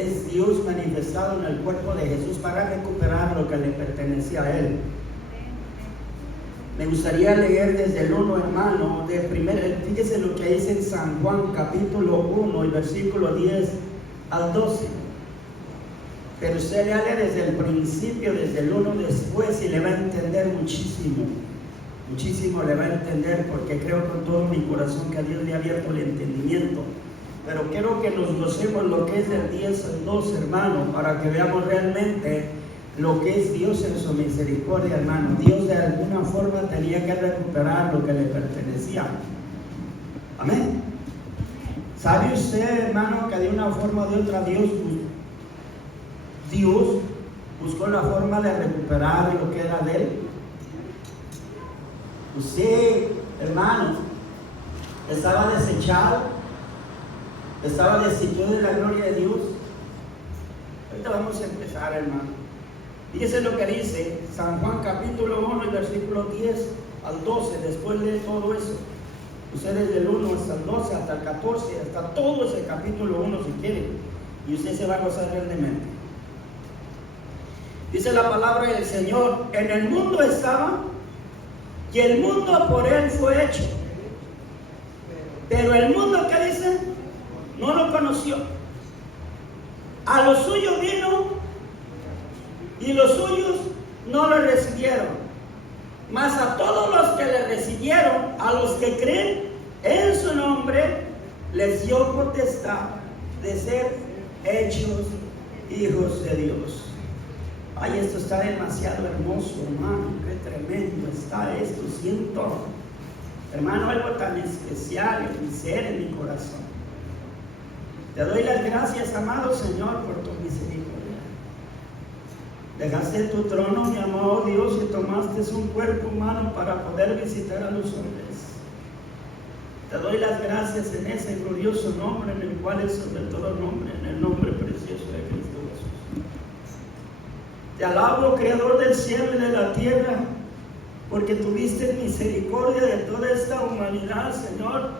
es Dios manifestado en el cuerpo de Jesús para recuperar lo que le pertenecía a Él. Me gustaría leer desde el 1, hermano, fíjese lo que dice en San Juan capítulo 1 y versículo 10 al 12. Pero usted lea desde el principio, desde el 1 después, y le va a entender muchísimo. Muchísimo le va a entender, porque creo con todo mi corazón que a Dios le ha abierto el entendimiento. Pero quiero que nos gocemos lo que es del 10 al 12, hermano, para que veamos realmente lo que es Dios en su misericordia, hermano. Dios de alguna forma tenía que recuperar lo que le pertenecía. Amén. ¿Sabe usted, hermano, que de una forma o de otra Dios buscó la forma de recuperar lo que era de Él? Usted, hermano, estaba desechado, estaba destituido de la gloria de Dios. Ahorita vamos a empezar, hermano. Fíjese lo que dice San Juan capítulo 1 y versículo 10 al 12. Después de todo eso, usted desde el 1 hasta el 12, hasta el 14, hasta todo ese capítulo 1 si quiere, y usted se va a gozar grandemente. Dice la palabra del Señor: en el mundo estaba, y el mundo por Él fue hecho, pero el mundo, ¿qué dice? No lo conoció. A lo suyo vino, y los suyos no lo recibieron. Mas a todos los que le recibieron, a los que creen en su nombre, les dio potestad de ser hechos hijos de Dios. Ay, esto está demasiado hermoso, hermano. Qué tremendo está esto. Siento, hermano, algo tan especial en mi ser, en mi corazón. Te doy las gracias, amado Señor, por tu misericordia. Dejaste tu trono, mi amado Dios, y tomaste un cuerpo humano para poder visitar a los hombres. Te doy las gracias en ese glorioso nombre, en el cual es sobre todo nombre, en el nombre precioso de Cristo Jesús. Te alabo, Creador del cielo y de la tierra, porque tuviste misericordia de toda esta humanidad, Señor,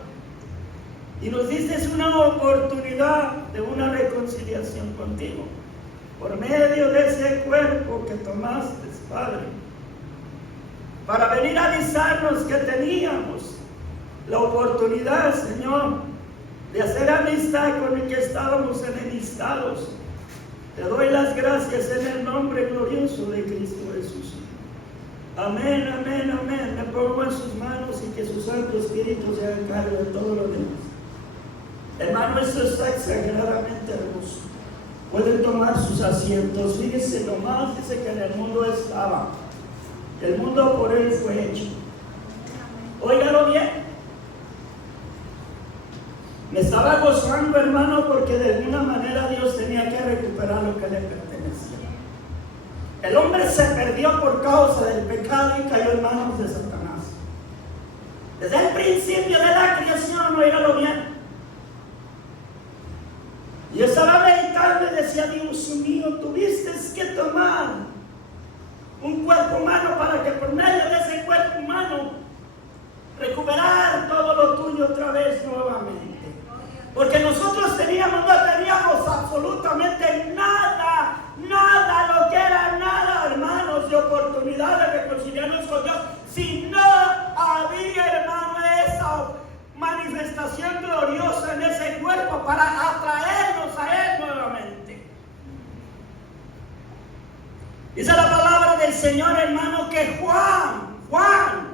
y nos diste una oportunidad de una reconciliación contigo, por medio de ese cuerpo que tomaste, Padre, para venir a avisarnos que teníamos la oportunidad, Señor, de hacer amistad con el que estábamos enemistados. Te doy las gracias en el nombre glorioso de Cristo Jesús. Amén, amén, amén. Me pongo en sus manos y que su Santo Espíritu se haga cargo de todo lo demás. Hermano, esto está exageradamente hermoso. Pueden tomar sus asientos. Fíjense nomás, dice que en el mundo estaba. El mundo por Él fue hecho. Óigalo bien. Me estaba gozando, hermano, porque de alguna manera Dios tenía que recuperar lo que le pertenecía. El hombre se perdió por causa del pecado y cayó en manos de Satanás. Desde el principio de la creación, óigalo bien. Yo estaba meditando y decía: Dios mío, tuviste que tomar un cuerpo humano para que por medio de ese cuerpo humano recuperar todo lo tuyo otra vez nuevamente. Porque nosotros no teníamos absolutamente nada, lo que era nada, hermanos, de oportunidad de reconciliarnos con Dios, si no había, hermano, esa manifestación gloriosa en ese cuerpo para atraernos a Él nuevamente. Dice la palabra del Señor, hermano, que Juan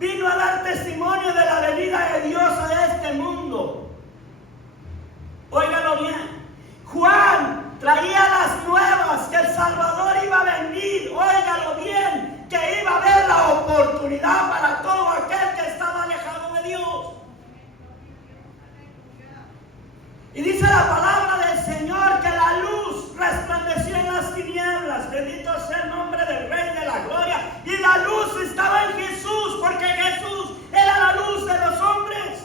vino a dar testimonio de la venida de Dios a este mundo. Óigalo bien. Juan traía las nuevas que el Salvador iba a venir. Óigalo bien, que iba a haber la oportunidad para todo aquel que estaba alejado de Dios. Y dice la palabra del Señor que la luz resplandeció en las tinieblas. Bendito sea el nombre del Rey de la Gloria. Y la luz estaba en Jesús, porque Jesús era la luz de los hombres.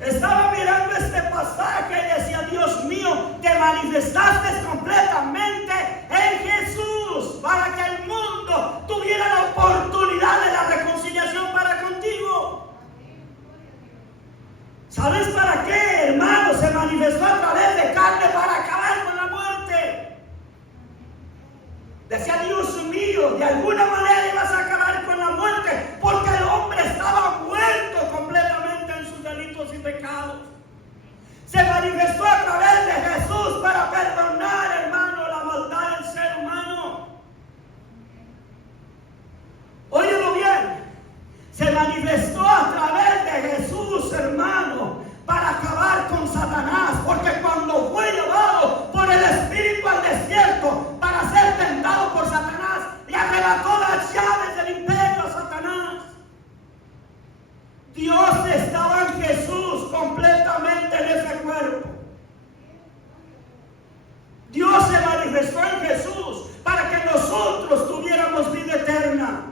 Estaba mirando este pasaje y decía: Dios mío, te manifestaste completamente en Jesús para que el mundo tuviera la oportunidad de la reconciliación para contigo. ¿Sabes para qué, hermano? Se manifestó a través de carne Dios se manifestó en Jesús para que nosotros tuviéramos vida eterna.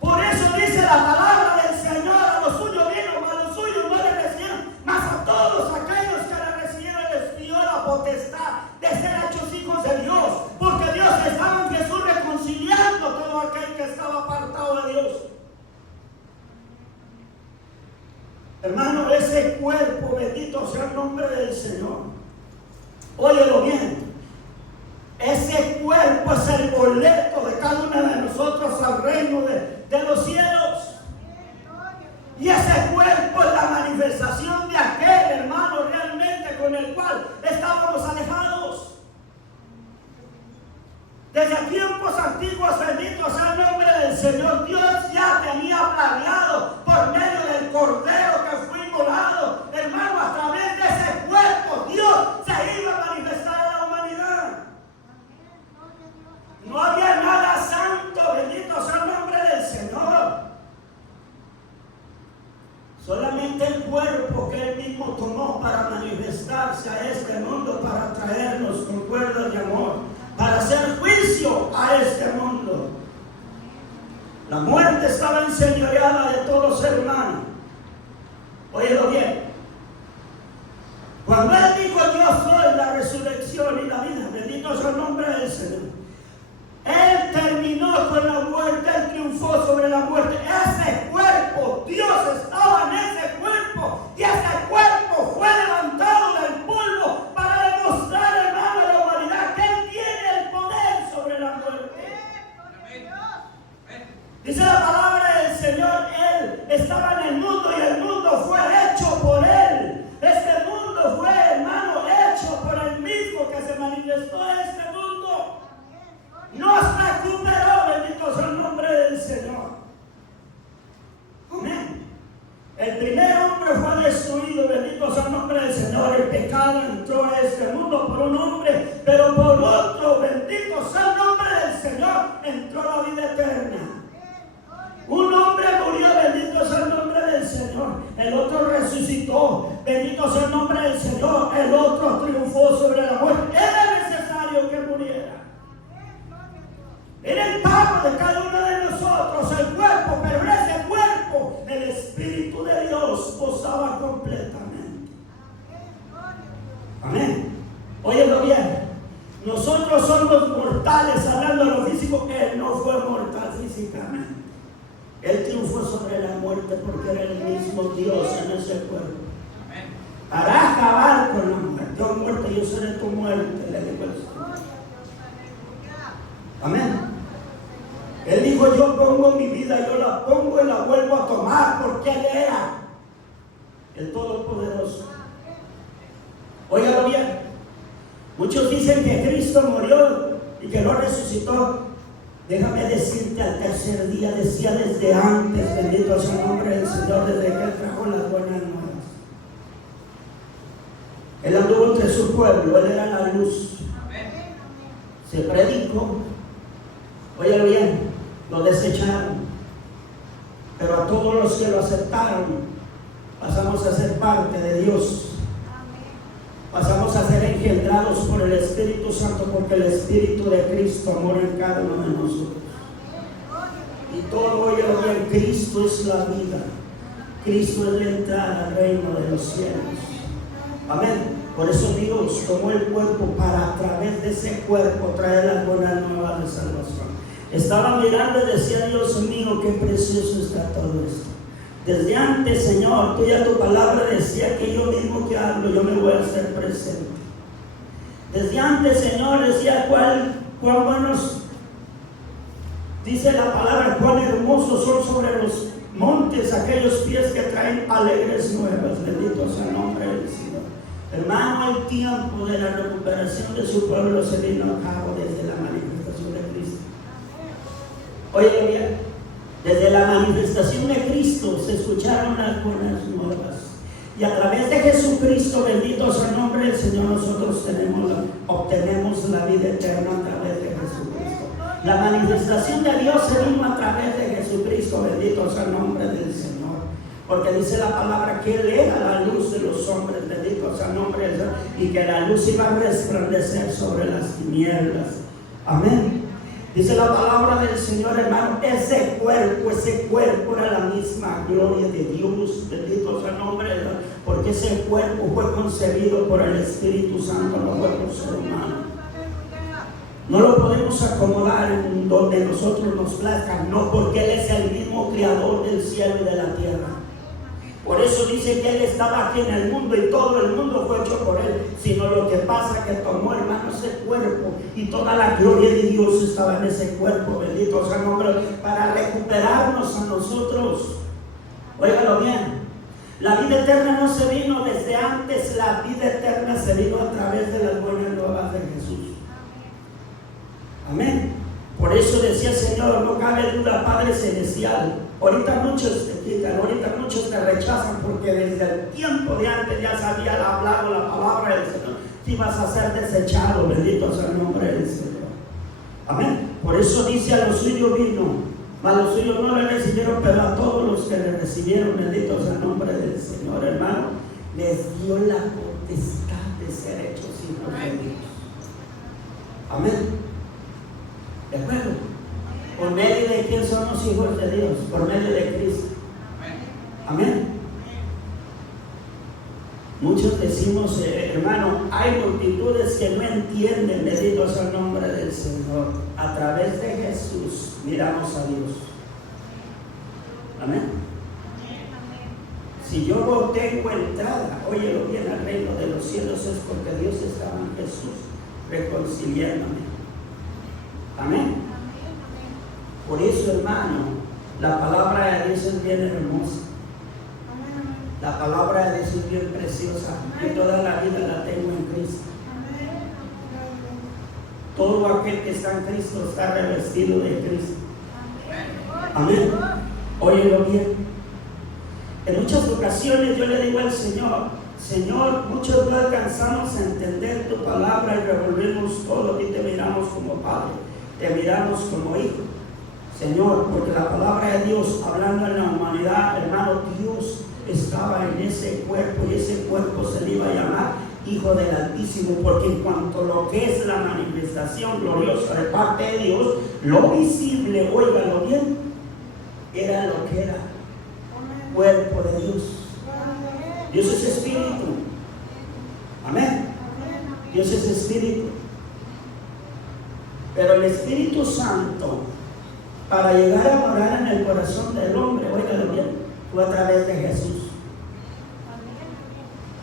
Por eso dice la palabra del Señor: a los suyos vino, mas los suyos no le recibieron, mas a todos aquellos que le recibieron les dio la potestad de ser hechos hijos de Dios, porque Dios estaba en Jesús reconciliando a todo aquel que estaba apartado de Dios. Hermano, ese cuerpo, bendito sea el nombre del Señor. Óyelo bien. Ese cuerpo es el boleto de cada uno de nosotros al reino de los cielos. Y ese cuerpo es la manifestación de aquel, hermano, realmente con el cual estábamos alejados. Desde tiempos antiguos, bendito sea el nombre del Señor, Dios ya tenía planeado por medio del Cordero que fue inmolado, hermano, a través de ese cuerpo, Dios se iba a manifestar a la humanidad. No había nada santo, bendito sea el nombre del Señor. Solamente el cuerpo que Él mismo tomó para manifestarse a este mundo, para traernos con cuerdas de amor, para hacer juicio a este mundo. La muerte estaba enseñoreada de todo ser humano. Óyelo bien. Cuando Él dijo: yo soy la resurrección y la vida, bendito sea el nombre del Señor, Él terminó con la muerte, Él triunfó sobre la muerte. Ese cuerpo, Dios estaba en ese cuerpo, y ese cuerpo fue levantado del polvo para demostrar, hermano, a la humanidad que Él tiene el poder sobre la muerte. Dice la palabra del Señor: Él estaba en el mundo y el mundo fue hecho por Él. Este mundo fue, hermano, hecho por el mismo que se manifestó en este mundo. Nos recuperó, bendito sea el nombre del Señor. Amén. El primer hombre fue destruido, bendito sea el nombre del Señor. El pecado entró a este mundo por un hombre, pero por otro, bendito sea el nombre del Señor, entró la vida eterna. Un hombre murió, bendito sea el nombre del Señor. El otro resucitó, bendito sea el nombre del Señor. El otro triunfó sobre la muerte. Era necesario que muriera. Era el pago de cada uno de nosotros, el cuerpo, pero en ese cuerpo el Espíritu de Dios posaba completamente. Amén. Óyelo bien. Nosotros somos mortales, hablando de lo físico. Él no fue mortal físicamente. Él triunfó sobre la muerte porque era el mismo Dios en ese cuerpo. Para acabar con la muerte. Oh muerte, yo seré tu muerte, le dijo el Señor. Amén. Él dijo: yo pongo mi vida, yo la pongo y la vuelvo a tomar, porque Él era el Todopoderoso. Óigalo bien. Muchos dicen que Cristo murió y que no resucitó. Déjame decirte, al tercer día, decía desde antes, bendito sea el nombre del Señor, desde que Él trajo las buenas nuevas. Él anduvo entre su pueblo, Él era la luz. Se predicó. Óyelo bien, lo desecharon, pero a todos los que lo aceptaron pasamos a ser parte de Dios. Pasamos a ser engendrados por el Espíritu Santo, porque el Espíritu de Cristo mora en cada uno de nosotros. Y todo, óyelo bien, Cristo es la vida. Cristo es la entrada al reino de los cielos. Amén. Por eso Dios tomó el cuerpo para, a través de ese cuerpo, traer las buenas nuevas de salvación. Estaba mirando y decía: Dios mío, qué precioso está todo esto. Desde antes, Señor, tú ya tu palabra decía que yo mismo que hablo, yo me voy a hacer presente. Desde antes, Señor, decía cuán buenos, dice la palabra, cuán hermosos son sobre los montes aquellos pies que traen alegres nuevas. Bendito sea el nombre del Señor. Hermano, el tiempo de la recuperación de su pueblo se vino a cabo desde la manifestación de Cristo. Oye bien, desde la manifestación de Cristo se escucharon las buenas nuevas. Y a través de Jesucristo, bendito sea el nombre del Señor, nosotros obtenemos la vida eterna a través de Jesucristo. La manifestación de Dios se vino a través de Jesucristo, bendito sea el nombre del Señor. Porque dice la palabra que Él era la luz de los hombres, bendito sea el nombre de Dios, y que la luz iba a resplandecer sobre las tinieblas. Amén. Dice la palabra del Señor, hermano, ese cuerpo era la misma gloria de Dios, bendito sea el nombre de Dios, porque ese cuerpo fue concebido por el Espíritu Santo, no fue por ser humano. No lo podemos acomodar en donde nosotros nos plazca, no, porque Él es el mismo creador del cielo y de la tierra. Por eso dice que Él estaba aquí en el mundo y todo el mundo fue hecho por Él. Sino lo que pasa que tomó, hermano, ese cuerpo y toda la gloria de Dios estaba en ese cuerpo, bendito sea el nombre, para recuperarnos a nosotros. Óigalo bien, la vida eterna no se vino desde antes, la vida eterna se vino a través de las buenas nuevas de Jesús. Amén. Por eso decía el Señor, no cabe duda, Padre Celestial. Ahorita muchos te quitan, ahorita muchos te rechazan, porque desde el tiempo de antes ya se había hablado la palabra del Señor. Te ibas a ser desechado, bendito sea el nombre del Señor. Amén. Por eso dice, a los suyos vino, a los suyos no le recibieron, pero a todos los que le recibieron, bendito sea el nombre del Señor, hermano, les dio la potestad de ser hechos hijos de Dios. Amén. ¿De acuerdo? ¿Por medio de quién somos hijos de Dios? Por medio de Cristo. Amén. Muchos decimos, hermano, hay multitudes que no entienden, bendito sea el nombre del Señor. A través de Jesús miramos a Dios. Amén. Si yo tengo entrada, óyelo bien, al reino de los cielos, es porque Dios estaba en Jesús reconciliándome. Amén. Por eso, hermano, la palabra de Dios es bien hermosa. La palabra de Dios es bien preciosa. Y toda la vida la tengo en Cristo. Todo aquel que está en Cristo está revestido de Cristo. Amén. Óyelo bien. En muchas ocasiones yo le digo al Señor, Señor, muchos no alcanzamos a entender tu palabra y revolvemos todo y te miramos como Padre, te miramos como Hijo. Señor, porque la palabra de Dios, hablando en la humanidad, hermano, Dios estaba en ese cuerpo y ese cuerpo se le iba a llamar Hijo del Altísimo, porque en cuanto a lo que es la manifestación gloriosa de parte de Dios, lo visible, óigalo bien, era lo que era cuerpo de Dios. Dios es espíritu. Amén. Dios es espíritu. Pero el Espíritu Santo, para llegar a morar en el corazón del hombre, óigalo bien, fue a través de Jesús.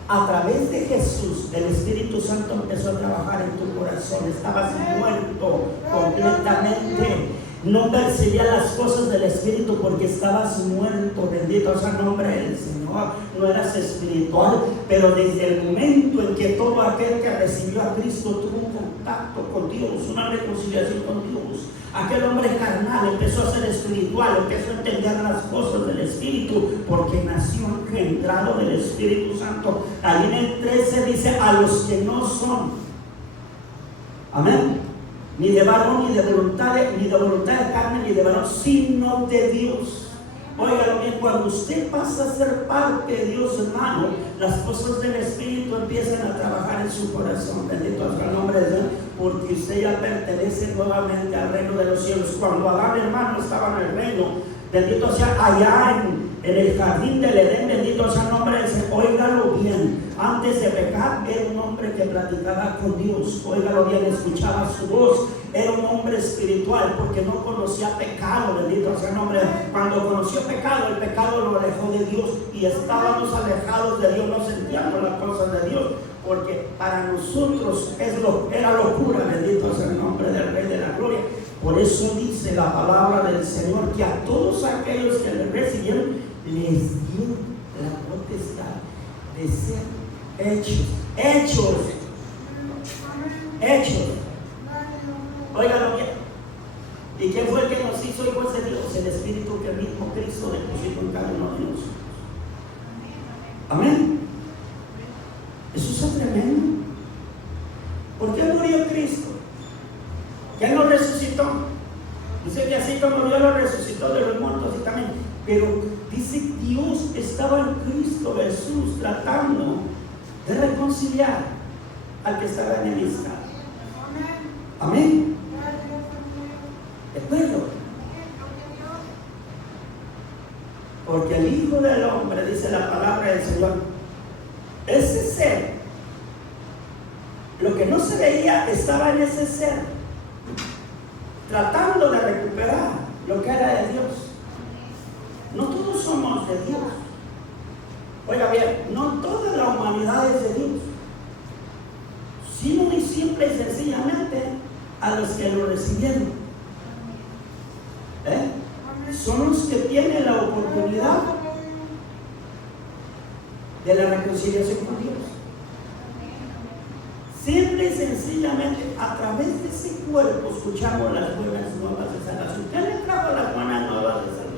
A través de Jesús, el Espíritu Santo empezó a trabajar en tu corazón. Estabas muerto completamente. No percibías las cosas del Espíritu porque estabas muerto, bendito sea el nombre del Señor. No eras espiritual, pero desde el momento en que todo aquel que recibió a Cristo tuvo un contacto con Dios, una reconciliación con Dios, aquel hombre carnal empezó a ser espiritual, empezó a entender las cosas del Espíritu, porque nació engendrado del Espíritu Santo. Ahí en el 13 dice, a los que no son, amén, ni de varón, ni de voluntad de carne, ni de varón, sino de Dios. Óigalo bien, cuando usted pasa a ser parte de Dios, hermano, las cosas del Espíritu empiezan a trabajar en su corazón. Bendito sea el nombre de Dios, porque usted ya pertenece nuevamente al reino de los cielos. Cuando Adán, hermano, estaba en el reino, bendito sea, allá en el jardín del Edén, bendito sea el nombre de Dios. Óigalo bien, antes de pecar era un hombre que platicaba con Dios. Óigalo bien, escuchaba su voz. Era un hombre espiritual porque no conocía pecado, bendito sea el nombre. Cuando conoció pecado, el pecado lo alejó de Dios y estábamos alejados de Dios, no sentíamos las cosas de Dios, porque para nosotros era locura, bendito sea el nombre del Rey de la Gloria. Por eso dice la palabra del Señor que a todos aquellos que le recibieron, les dio la potestad de ser hechos. Óigalo bien. ¿Y quién fue el que nos hizo hijos de Dios? El Espíritu que el mismo Cristo depositó en cada uno de nosotros. Amén. Eso es tremendo. ¿Por qué murió Cristo? ¿Qué nos resucitó? Dice que así como Dios lo resucitó de los muertos y también. Pero Dice, Dios estaba en Cristo Jesús tratando de reconciliar al que estaba enemistad. Amén. ¿De acuerdo? Porque el Hijo del Hombre, dice la palabra del Señor, ese ser, lo que no se veía estaba en ese ser, tratando de recuperar lo que era de Dios. No todos somos de Dios. Oiga bien, no toda la humanidad es de Dios, sino y simple y sencillamente a los que lo recibieron. Son los que tienen la oportunidad de la reconciliación con Dios. Simple y sencillamente a través de ese cuerpo escuchamos las buenas nuevas de salvación. ¿Qué le trajo las buenas nuevas de salvación?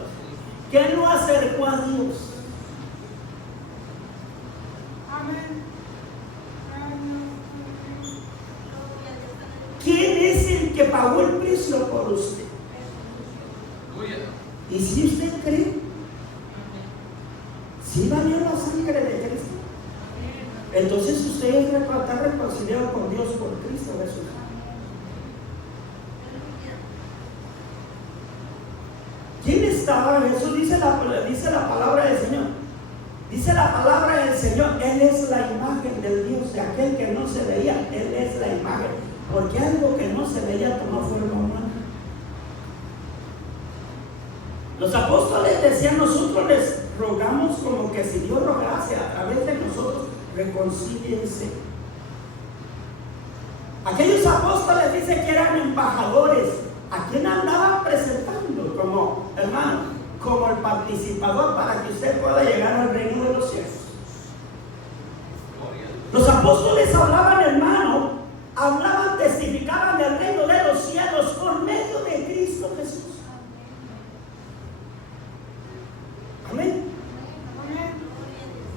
¿Qué lo acercó a Dios? ¿Quién es el que pagó el precio por usted? Y si usted cree, si valió la sangre de Cristo, entonces usted está reconciliado con Dios por Cristo Jesús. ¿Quién estaba? Jesús dice la palabra del Señor. Dice la palabra del Señor, Él es la imagen del Dios, de aquel que no se veía, Él es la imagen. Porque algo que no se veía tomó forma humana. Los apóstoles decían, nosotros les rogamos como que si Dios rogase a través de nosotros, reconcíliense. Aquellos apóstoles dicen que eran embajadores. ¿A quién andaban presentando? Como, hermano, como el participador para que usted pueda llegar al reino de los cielos. Los apóstoles hablaban, hermano, testificaban del reino de los cielos por medio de Cristo Jesús. Amén.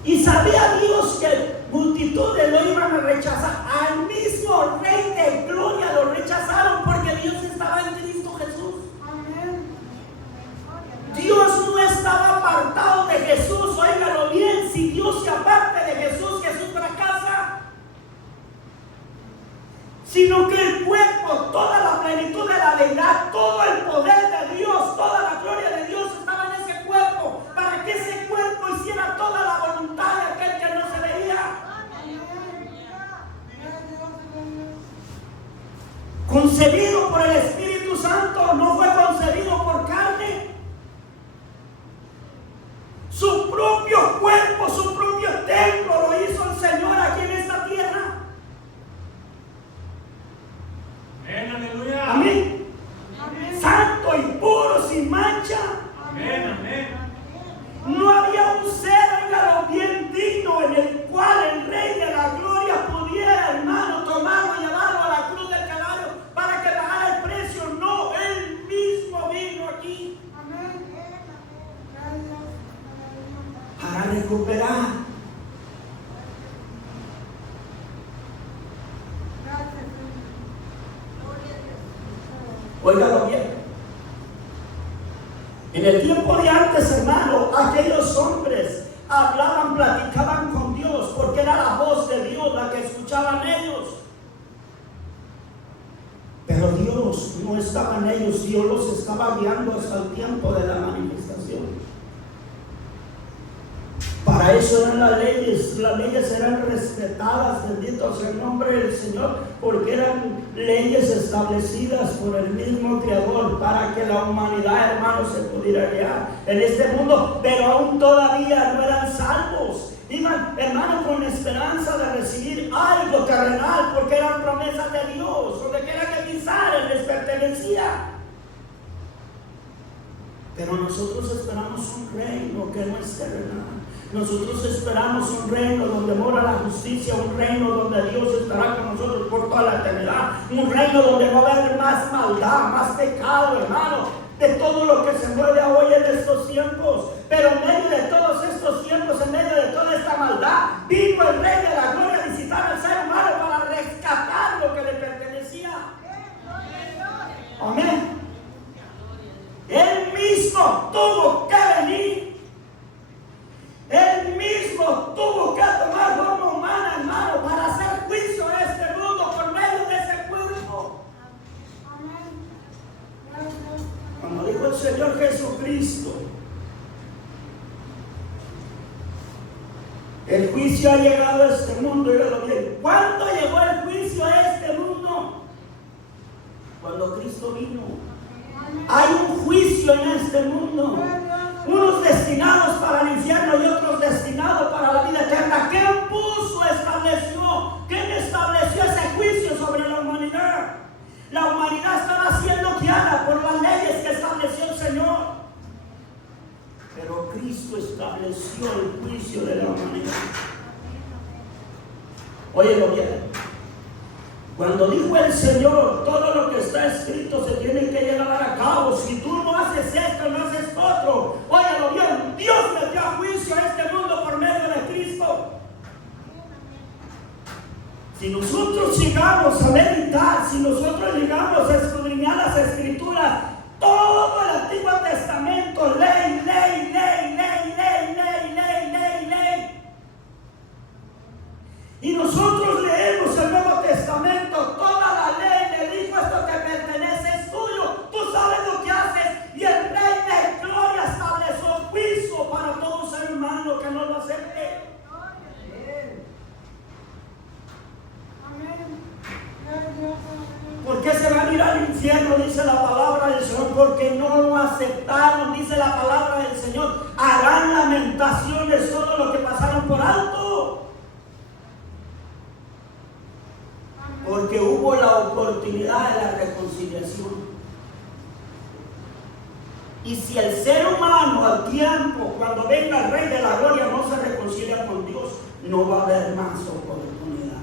Y sabía Dios que multitudes lo iban a rechazar. Al mismo Rey de Gloria lo rechazaron porque Dios estaba en Cristo Jesús. Dios no estaba apartado de Jesús. Óigalo bien, si Dios se aparta de Jesús, Jesús fracasa. Sino que el cuerpo, toda la plenitud de la deidad, todo el poder de Dios, toda la gloria de Dios estaba en ese cuerpo, para que ese cuerpo hiciera toda la voluntad de aquel que no se veía. Concebido por el Espíritu Santo, no fue concebido por carne. Su propio cuerpo, su propio templo lo hizo el Señor aquí en esta tierra. Amén, aleluya. Amén. Amén. Santo y puro, sin mancha. Amén, amén. No había un ser, óigalo bien, digno en el cual el Rey de la Gloria pudiera, hermano, tomarlo y llevarlo a la cruz del Calvario para que pagara el precio. No, Él mismo vino aquí para recuperar. Óigalo bien. En el tiempo de antes, hermano, aquellos hombres hablaban, platicaban con Dios, porque era la voz de Dios la que escuchaban ellos. Pero Dios no estaba en ellos, Dios los estaba guiando hasta el tiempo de la manifestación. Para eso eran las leyes eran respetadas, bendito sea el nombre del Señor, porque eran leyes establecidas por el mismo Creador para que la humanidad, hermano, se pudiera guiar en este mundo, pero aún todavía no eran salvos. Iban, hermano, con esperanza de recibir algo terrenal, porque eran promesas de Dios, donde quiera que pisaran les pertenecía. Pero nosotros esperamos un reino que no es terrenal. Nosotros esperamos un reino donde mora la justicia, un reino donde Dios estará con nosotros por toda la eternidad, un reino donde no va a haber más maldad, más pecado, hermano, de todo lo que se mueve hoy en estos tiempos. Pero en medio de todos estos tiempos, en medio de toda esta maldad, vino el Rey de la Gloria a visitar al ser humano para rescatar lo que le pertenecía. Amén. Él mismo tuvo que venir Cristo. El juicio ha llegado a este mundo, dígalo bien. ¿Cuándo llegó el juicio a este mundo? Cuando Cristo vino. Hay un juicio en este mundo. Unos destinados para el infierno y otros destinados para la vida eterna. ¿Quién estableció? ¿Quién estableció ese juicio sobre la humanidad? La humanidad estaba siendo guiada por las leyes que estableció el Señor. Pero Cristo estableció el juicio de la humanidad. Óyelo bien. Cuando dijo el Señor, todo lo que está escrito se tiene que llevar a cabo. Si tú no haces esto, no haces otro. Óyelo bien, Dios metió a juicio a este mundo por medio de Cristo. Si nosotros llegamos a meditar, si nosotros llegamos a escudriñar las Escrituras, todo el Antiguo Testamento, ley, ley, ley, ley, ley, ley, ley, ley, ley. Y nosotros leemos el Nuevo Testamento, toda la ley le dijo: esto te pertenece, es tuyo, tú sabes lo que haces. Y el Rey de Gloria estableció juicio para todo ser humano que no lo acepte. ¿Por qué se van a ir al infierno? Dice la palabra del Señor. Porque no lo aceptaron, dice la palabra del Señor. Harán lamentaciones todo lo que pasaron por alto. Porque hubo la oportunidad de la reconciliación. Y si el ser humano al tiempo, cuando venga el Rey de la Gloria, no se reconcilia con Dios, no va a haber más oportunidad.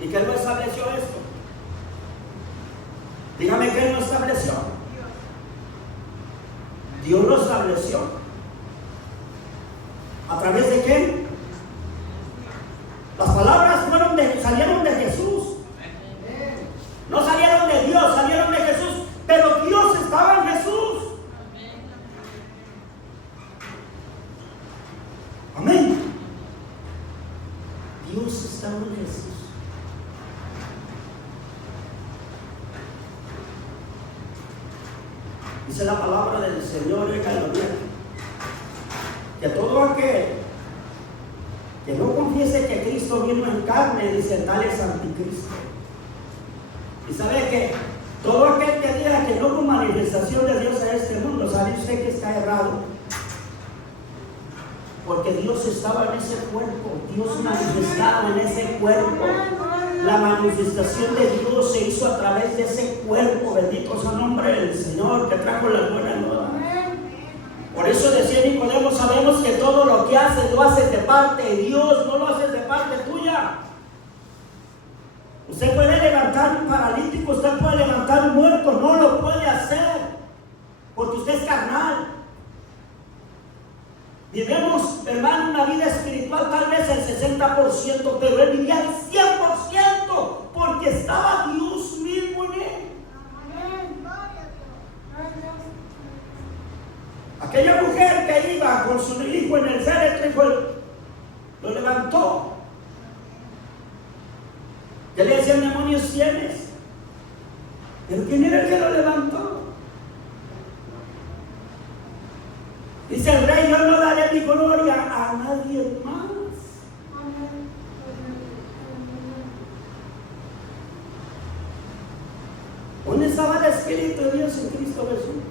¿Y quién lo estableció esto? Dígame, ¿quién lo estableció? Dios lo estableció. ¿A través de quién? Las palabras salieron de Jesús. No salieron de Dios, salieron de Jesús. Pero Dios estaba en Jesús. Amén. Dios estaba en Jesús. Dice la palabra del Señor en Galatas, que todo aquel que no confiese que Cristo vino en carne, dice, tal es anticristo. Y sabe que todo aquel que diga que no hubo manifestación de Dios a este mundo, sabe usted que está errado. Porque Dios estaba en ese cuerpo, Dios manifestaba en ese cuerpo. La manifestación de Dios se hizo a través de ese cuerpo. Bendito sea el nombre del Señor que trajo la buena nueva. Por eso decía Nicodemo, sabemos que todo lo que haces lo haces de parte de Dios, no lo haces de parte tuya. Usted puede levantar un paralítico, usted puede levantar un muerto, no lo puede hacer porque usted es carnal. Vivimos, hermano, una vida espiritual tal vez el 60%, pero él vivía el 100% porque estaba Dios mismo en él. Aquella mujer que iba con su hijo en el féretro, lo levantó. ¿Qué le decían demonios tienes? ¿Pero quién era el que lo levantó? Dice el Rey, yo no daré mi gloria a nadie más. ¿Dónde estaba el Espíritu de Dios en Cristo Jesús?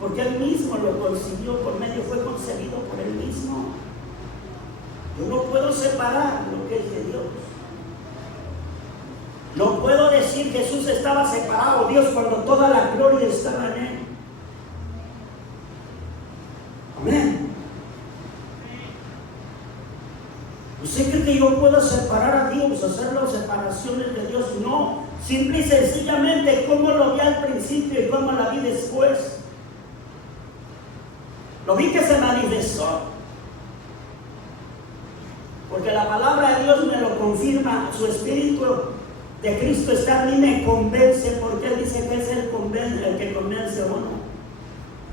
Porque Él mismo lo consiguió por medio, fue concebido por Él mismo. Yo no puedo separar lo que es de Dios. No puedo decir que Jesús estaba separado de Dios cuando toda la gloria estaba en Él. Amén. ¿Usted cree que yo puedo separar a Dios, hacer las separaciones de Dios? No, simple y sencillamente como lo vi al principio y como la vi después. Lo vi que se manifestó. Porque la palabra de Dios me lo confirma. Su Espíritu de Cristo está en mí, me convence, porque Él dice que es el que convence a uno.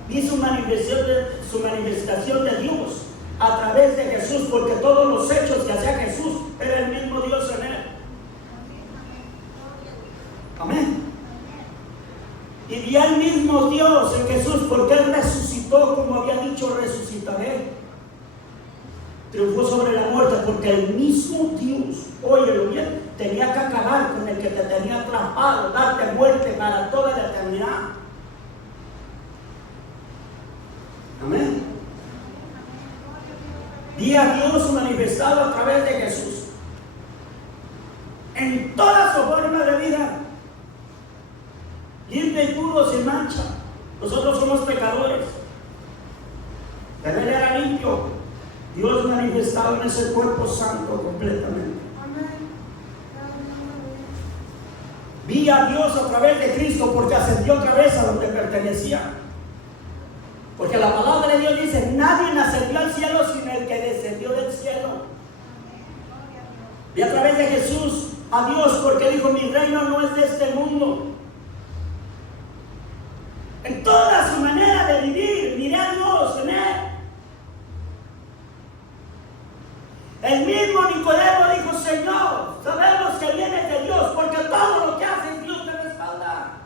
Vi su manifestación de Dios a través de Jesús, porque todos los hechos que hacía Jesús era el mismo Dios en Él. Amén. Y Y el mismo Dios en Jesús, porque Él resucitó, como había dicho, resucitaré. Triunfó sobre la muerte, porque el mismo Dios, óyelo bien, tenía que acabar con el que te tenía atrapado, darte muerte para toda la eternidad. Amén. Vi a Dios manifestado a través de Jesús en toda su forma de vida, limpio y puro, sin mancha. Nosotros somos pecadores, pero Él era limpio. Dios manifestado en ese cuerpo santo completamente. Vi a Dios a través de Cristo, porque ascendió otra vez a donde pertenecía. Porque la palabra de Dios dice: nadie ascendió al cielo sino el que descendió del cielo. Vi a través de Jesús a Dios, porque dijo: mi reino no es de este mundo. En toda su manera de vivir, miré a Dios en Él. El mismo Nicodemo dijo: Señor, sabemos que vienes de Dios, porque todo lo que haces Dios te respalda.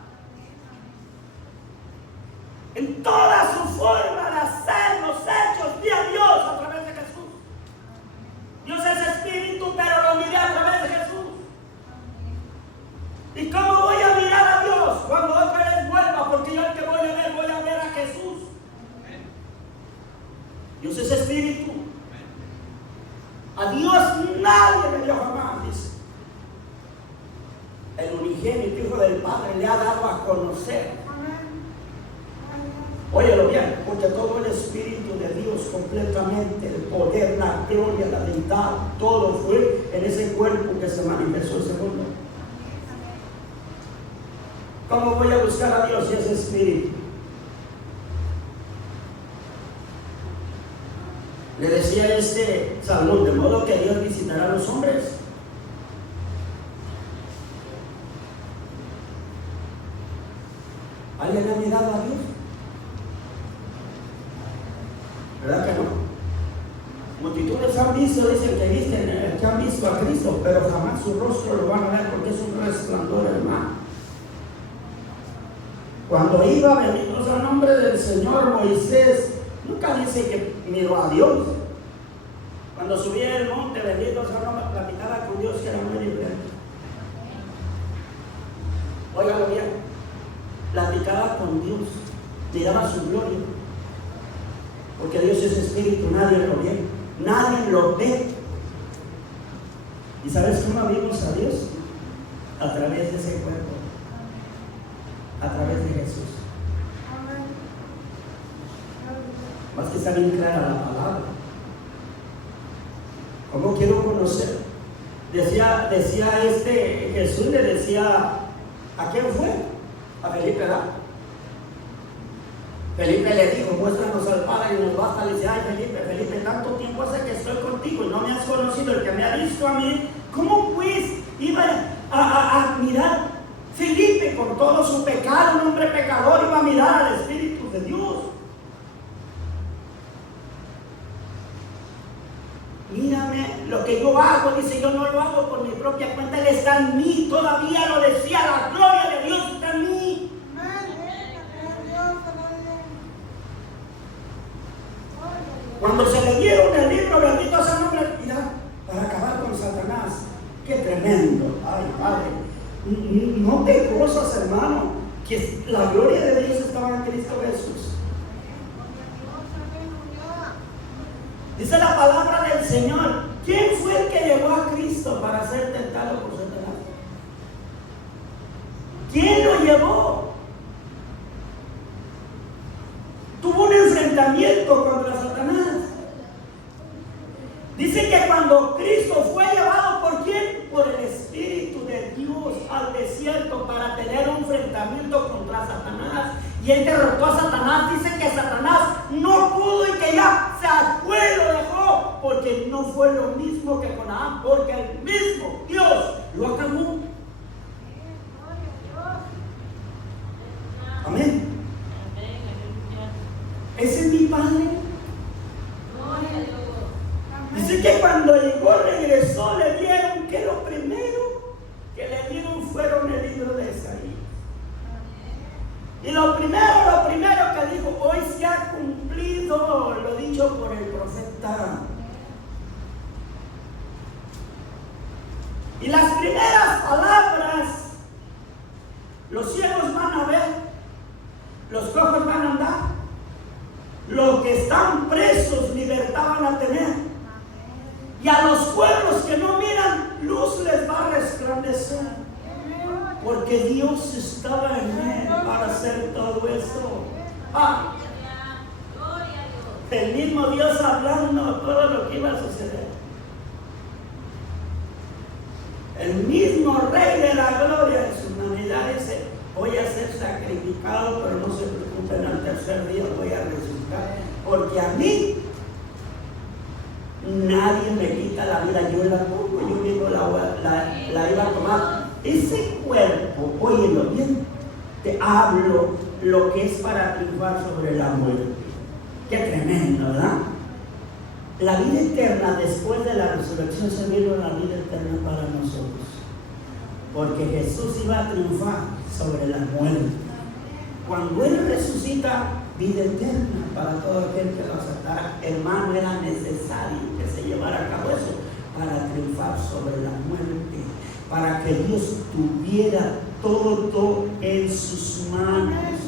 En toda su forma de hacer los hechos, vi a Dios a través de Jesús. Dios es espíritu, pero lo miré a través de Jesús. ¿Y cómo voy a mirar a Dios cuando otra vez vuelva? Porque yo el que voy a ver a Jesús. Dios es espíritu. A Dios nadie le dio jamás, dice. El unigénito Hijo del Padre le ha dado a conocer. Óyelo bien, porque todo el Espíritu de Dios completamente, el poder, la gloria, la deidad, todo fue en ese cuerpo que se manifestó ese mundo. ¿Cómo voy a buscar a Dios si es Espíritu? Le decía Salomón: de modo que Dios visitará a los hombres. ¿Alguien ha mirado a Dios? ¿Verdad que no? Multitudes han visto, dicen que han visto a Cristo, pero jamás su rostro lo van a ver, porque es un resplandor, hermano. Cuando iba, bendito sea el nombre del Señor, Moisés nunca dice que miró a Dios. Cuando subía el monte, bendito sea el nombre, platicaba con Dios, que era muy diferente. Óigalo bien, platicaba con Dios, miraba su gloria. Porque Dios es espíritu, nadie lo ve. Nadie lo ve. ¿Y sabes cómo vimos a Dios? A través de ese cuerpo. A través de Jesús. Más que está bien clara la palabra. ¿Cómo quiero conocer? Decía Jesús le decía, ¿a quién fue? A Felipe, ¿verdad? Felipe le dijo: muéstranos al Padre y nos basta. Le dice: ay, Felipe, tanto tiempo hace que estoy contigo y no me has conocido. El que me ha visto a mí, ¿cómo pues iba a mirar? Felipe, con todo su pecado, un hombre pecador, iba a mirar al Espíritu de Dios. Mírame lo que yo hago, dice: yo no lo hago por mi propia cuenta, Él está en mí. Todavía lo decía, la gloria de Dios está en mí. Cuando se le dieron el libro, bendito sea el nombre, mira, para acabar con Satanás. Qué tremendo. Ay, Padre, no te gozas, hermano, que la gloria de Dios estaba en Cristo Jesús. Dice la palabra del Señor: ¿quién fue el que llevó a Cristo para ser tentado por Satanás? ¿Quién lo llevó? Tuvo un enfrentamiento contra Satanás. Dice que cuando Cristo fue llevado, ¿por quién? Por el Espíritu de Dios al desierto para tener un enfrentamiento contra Satanás. Y Él derrotó a Satanás. Dice que Satanás no pudo y que ya se fue, lo dejó, porque no fue lo mismo que con Adán, porque el mismo Dios lo acabó. Amén. Ese es mi Padre. Dice que cuando llegó, regresó, le dieron, que lo primero que le dieron fueron el libro de Isaías. Y lo Y las primeras palabras, los ciegos van a ver, los cojos van a andar, los que están presos libertad van a tener, y a los pueblos que no miran, luz les va a resplandecer, porque Dios estaba en él para hacer todo eso. El mismo Dios hablando todo lo que iba a suceder. El mismo Rey de la Gloria en su humanidad dice: voy a ser sacrificado, pero no se preocupen, al tercer día voy a resucitar, porque a mí nadie me quita la vida, yo la pongo, yo mismo la iba a tomar. Ese cuerpo, óyelo bien, te hablo lo que es para triunfar sobre la muerte. Qué tremendo, ¿verdad? La vida eterna después de la resurrección se vino la vida eterna para nosotros, porque Jesús iba a triunfar sobre la muerte. Cuando Él resucita, vida eterna para todo aquel que lo aceptara. Hermano, era necesario que se llevara a cabo eso para triunfar sobre la muerte, para que Dios tuviera todo en sus manos.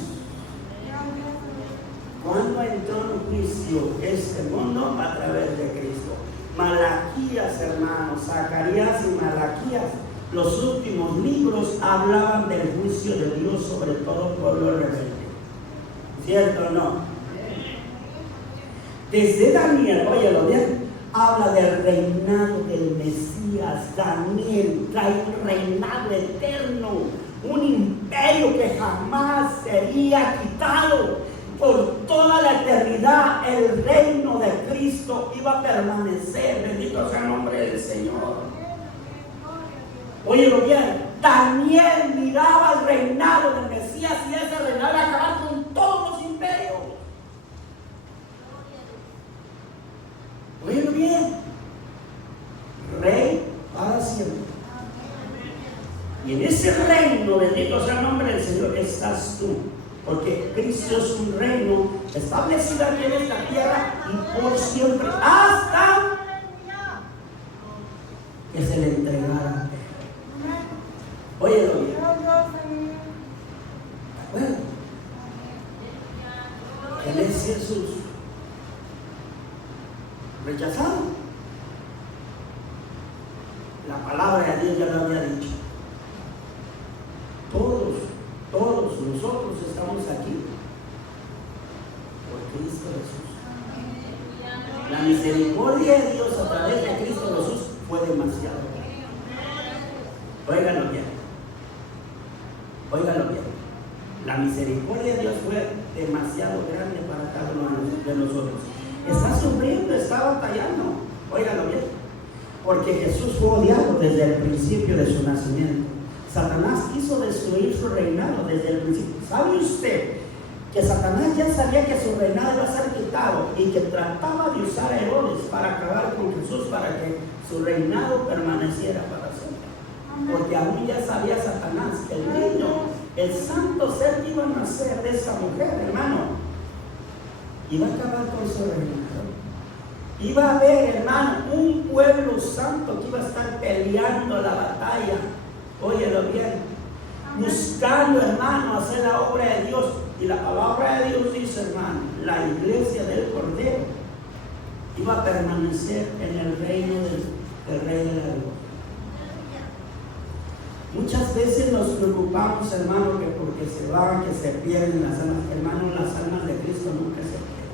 ¿Cuándo entró en juicio este mundo? A través de Cristo. Malaquías, hermanos, Zacarías y Malaquías, los últimos libros hablaban del juicio de Dios sobre todo pueblo rebelde. ¿Cierto o no? Desde Daniel, óyelo bien, habla del reinado del Mesías. Daniel trae un reinado eterno, un imperio que jamás sería quitado. Por toda la eternidad el reino de Cristo iba a permanecer. Bendito sea el nombre del Señor. Óyelo bien, Daniel miraba el reinado del Mesías y ese reinado iba a acabar con todos los imperios. Óyelo bien, rey para siempre. Y en ese reino, bendito sea el nombre del Señor, estás tú. Porque Cristo es un reino establecido aquí en esta tierra y por siempre, hasta que se le entregara. Óyelo bien. ¿De acuerdo? Él es Jesús rechazado. La palabra de Dios ya lo había dicho. Todos nosotros estamos aquí por Cristo Jesús. La misericordia de Dios a través de Cristo Jesús fue demasiado. Óigalo bien. La misericordia de Dios fue demasiado grande para cada uno de nosotros. Está sufriendo, está batallando. Óigalo bien. Porque Jesús fue odiado desde el principio de su nacimiento. Satanás quiso destruir su reinado desde el principio. ¿Sabe usted que Satanás ya sabía que su reinado iba a ser quitado y que trataba de usar a Herodes para acabar con Jesús, para que su reinado permaneciera para siempre? Porque aún ya sabía Satanás que el niño, el santo ser que iba a nacer de esa mujer, hermano, iba a acabar con su reinado. Iba a haber, hermano, un pueblo santo que iba a estar peleando la batalla. Óyelo bien, buscando, hermano, hacer la obra de Dios. Y la palabra de Dios dice, hermano, la iglesia del Cordero iba a permanecer en el reino del Rey de la Gloria. Muchas veces nos preocupamos, hermano, que porque se van, que se pierden las almas. Hermano, las almas de Cristo nunca se pierden.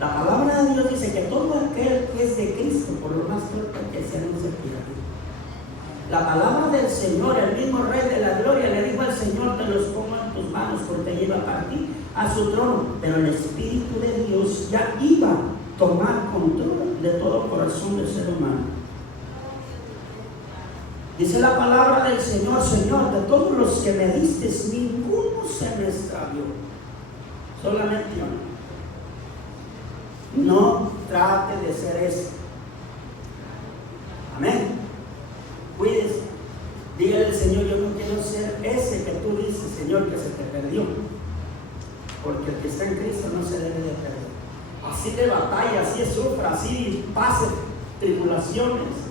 La palabra de Dios dice que todo aquel que es de Cristo, por lo más fuerte que sea, no se pierde. La palabra del Señor, el mismo Rey de la Gloria, le dijo al Señor: te los pongo en tus manos, porque lleva a partir a su trono. Pero el Espíritu de Dios ya iba a tomar control de todo corazón del ser humano. Dice la palabra del Señor: Señor, de todos los que me diste, ninguno se me extravió, solamente uno. No trate de ser eso. Amén. Cuídese. Dígale al Señor: yo no quiero ser ese que tú dices, Señor, que se te perdió. Porque el que está en Cristo no se debe de perder. Así de batalla, así de sufra, así pase tribulaciones.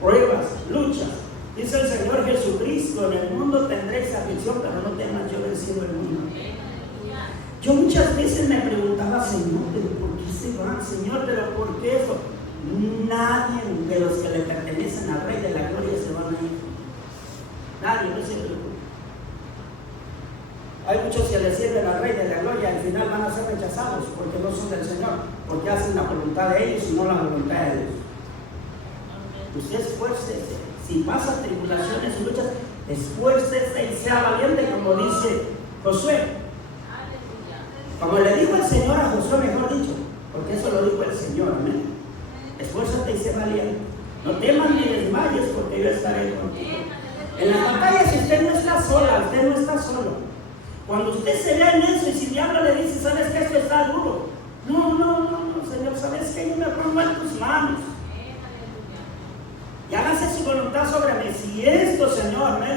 pruebas, luchas. Dice el Señor Jesucristo, en el mundo tendréis aflicción, pero no temas, yo he vencido el mundo. Yo muchas veces me preguntaba, Señor, ¿pero por qué se van? Señor, ¿pero por qué eso? Nadie de los que le pertenecen al Rey de la Gloria se van a ir. Nadie, no se preocupe. Hay muchos que le sirven al Rey de la Gloria y al final van a ser rechazados porque no son del Señor, porque hacen la voluntad de ellos y no la voluntad de Dios. Usted esfuércese. Si pasa tribulaciones y luchas, esfuércese y sea valiente, como dice Josué. Como le dijo el Señor a Josué, mejor dicho, porque eso lo dijo el Señor, amén. Esfuérzate y sé valiente. No temas ni desmayes, porque yo estaré contigo. En las batallas usted no está sola, usted no está solo. Cuando usted se vea en eso y si el diablo le dice, sabes que esto está duro. No, Señor, sabes que yo me pongo en tus manos. Y hágase su voluntad sobre mí. Si esto, Señor, me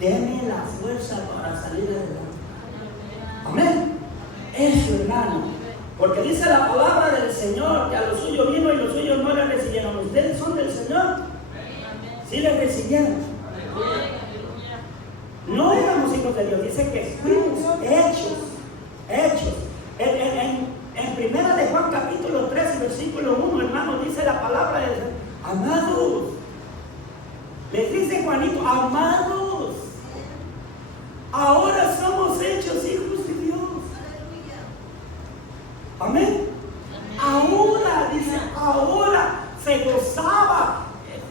deme la fuerza para salir adelante. Amén. Eso, hermano. Porque dice la palabra del Señor que a los suyos vino y los suyos no le recibieron. ¿Ustedes son del Señor? Sí le recibieron. No éramos hijos de Dios. Dice que fuimos hechos. En primera de Juan capítulo 3 versículo 1, hermano, dice la palabra del Señor. Amados, les dice Juanito, amados, ahora somos hechos hijos de Dios. Amén. Ahora, dice, ahora se gozaba,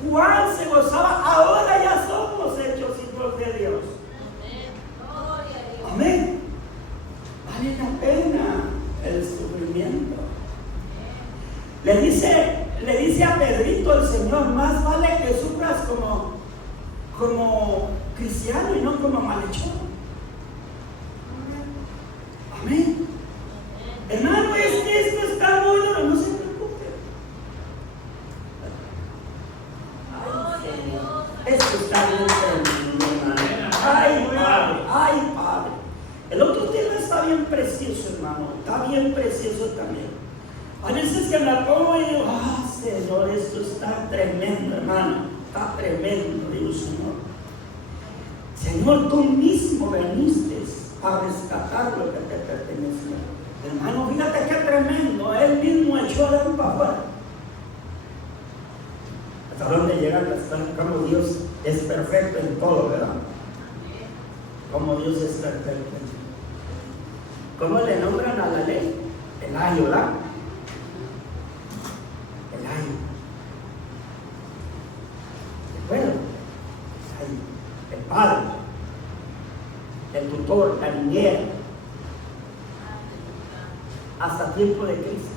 Juan se gozaba, ahora ya somos hechos hijos de Dios. Amén. Vale la pena el sufrimiento. Le dice a Pedrito el Señor, más vale que sufras como cristiano y no como malhechor. Amén. Hermano, esto está muy duro, no se preocupe. Esto está bien tremendo, hermano. Ay, Padre. El otro tema está bien precioso, hermano. Está bien precioso también. A veces que me pongo y digo, Señor, esto está tremendo, hermano. Está tremendo, digo, Señor. Señor, tú mismo veniste a rescatar lo que te pertenecía. Hermano, fíjate qué tremendo. Él mismo echó a Adán para afuera. Hasta dónde llega como Dios es perfecto en todo, ¿verdad? Como Dios es perfecto en todo. ¿Cómo le nombran a la ley? El ayo, ¿verdad? El ayo. Bueno, el padre, el tutor, la niñera, hasta tiempo de crisis.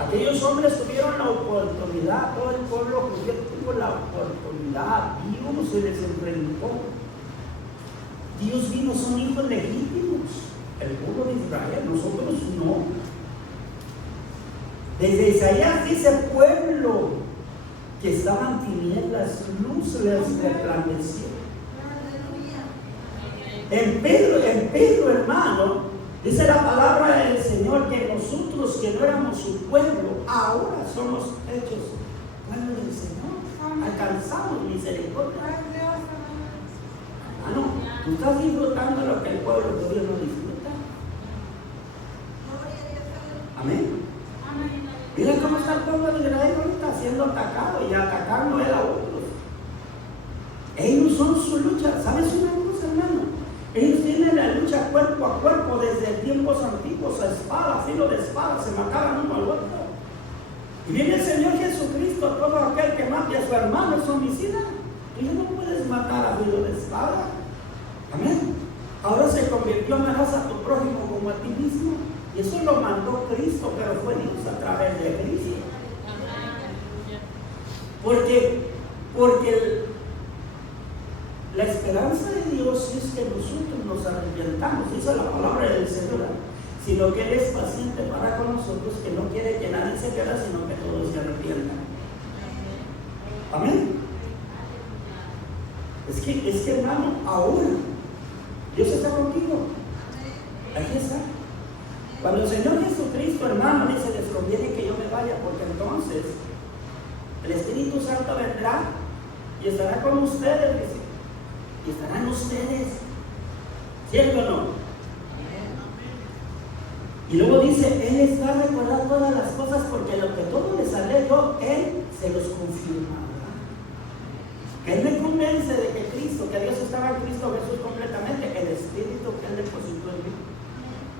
Aquellos hombres tuvieron la oportunidad, todo el pueblo judío tuvo la oportunidad, Dios se les enfrentó. Dios vino, son hijos legítimos, el pueblo de Israel, nosotros no. Desde Isaías dice, pueblo que estaba en tinieblas, luz les resplandeció. En Pedro, hermano, dice la palabra del Señor que nosotros que no éramos su pueblo, ahora somos hechos pueblo del Señor. Alcanzamos misericordia. Hermano, tú estás disfrutando lo que el pueblo de Dios no disfruta. Amén. Mira cómo está el pueblo de Israel ahorita siendo atacado y atacando él a otros. Ellos son su lucha. ¿Sabes una cosa, hermano? Ellos tienen la lucha cuerpo a cuerpo desde tiempos antiguos, a espada, filo de espada, se mataban uno al otro. Y viene el Señor Jesucristo, todo aquel que mate a su hermano es homicida. Tú ya no puedes matar a filo de espada. Amén. Ahora se convirtió, amarás a tu prójimo como a ti mismo. Y eso lo mandó Cristo, pero fue Dios a través de Cristo. Porque la esperanza de Dios es que nosotros nos arrepentamos, dice la palabra del Señor, sino que Él es paciente para con nosotros, que no quiere que nadie se pierda, sino que todos se arrepientan. Amén. Es que hermano, ahora Dios está contigo. Aquí está. Cuando el Señor Jesucristo Cristo, hermano, dice, les conviene que yo me vaya, porque entonces el Espíritu Santo vendrá y estará con ustedes, dice, y estarán ustedes, ¿cierto o no? Y luego dice, Él les va a recordar todas las cosas, porque lo que todo les hablé yo, Él se los confirmará. Que Él me convence de que Cristo, que Dios estaba en Cristo Jesús completamente, el Espíritu que Él depositó en mí,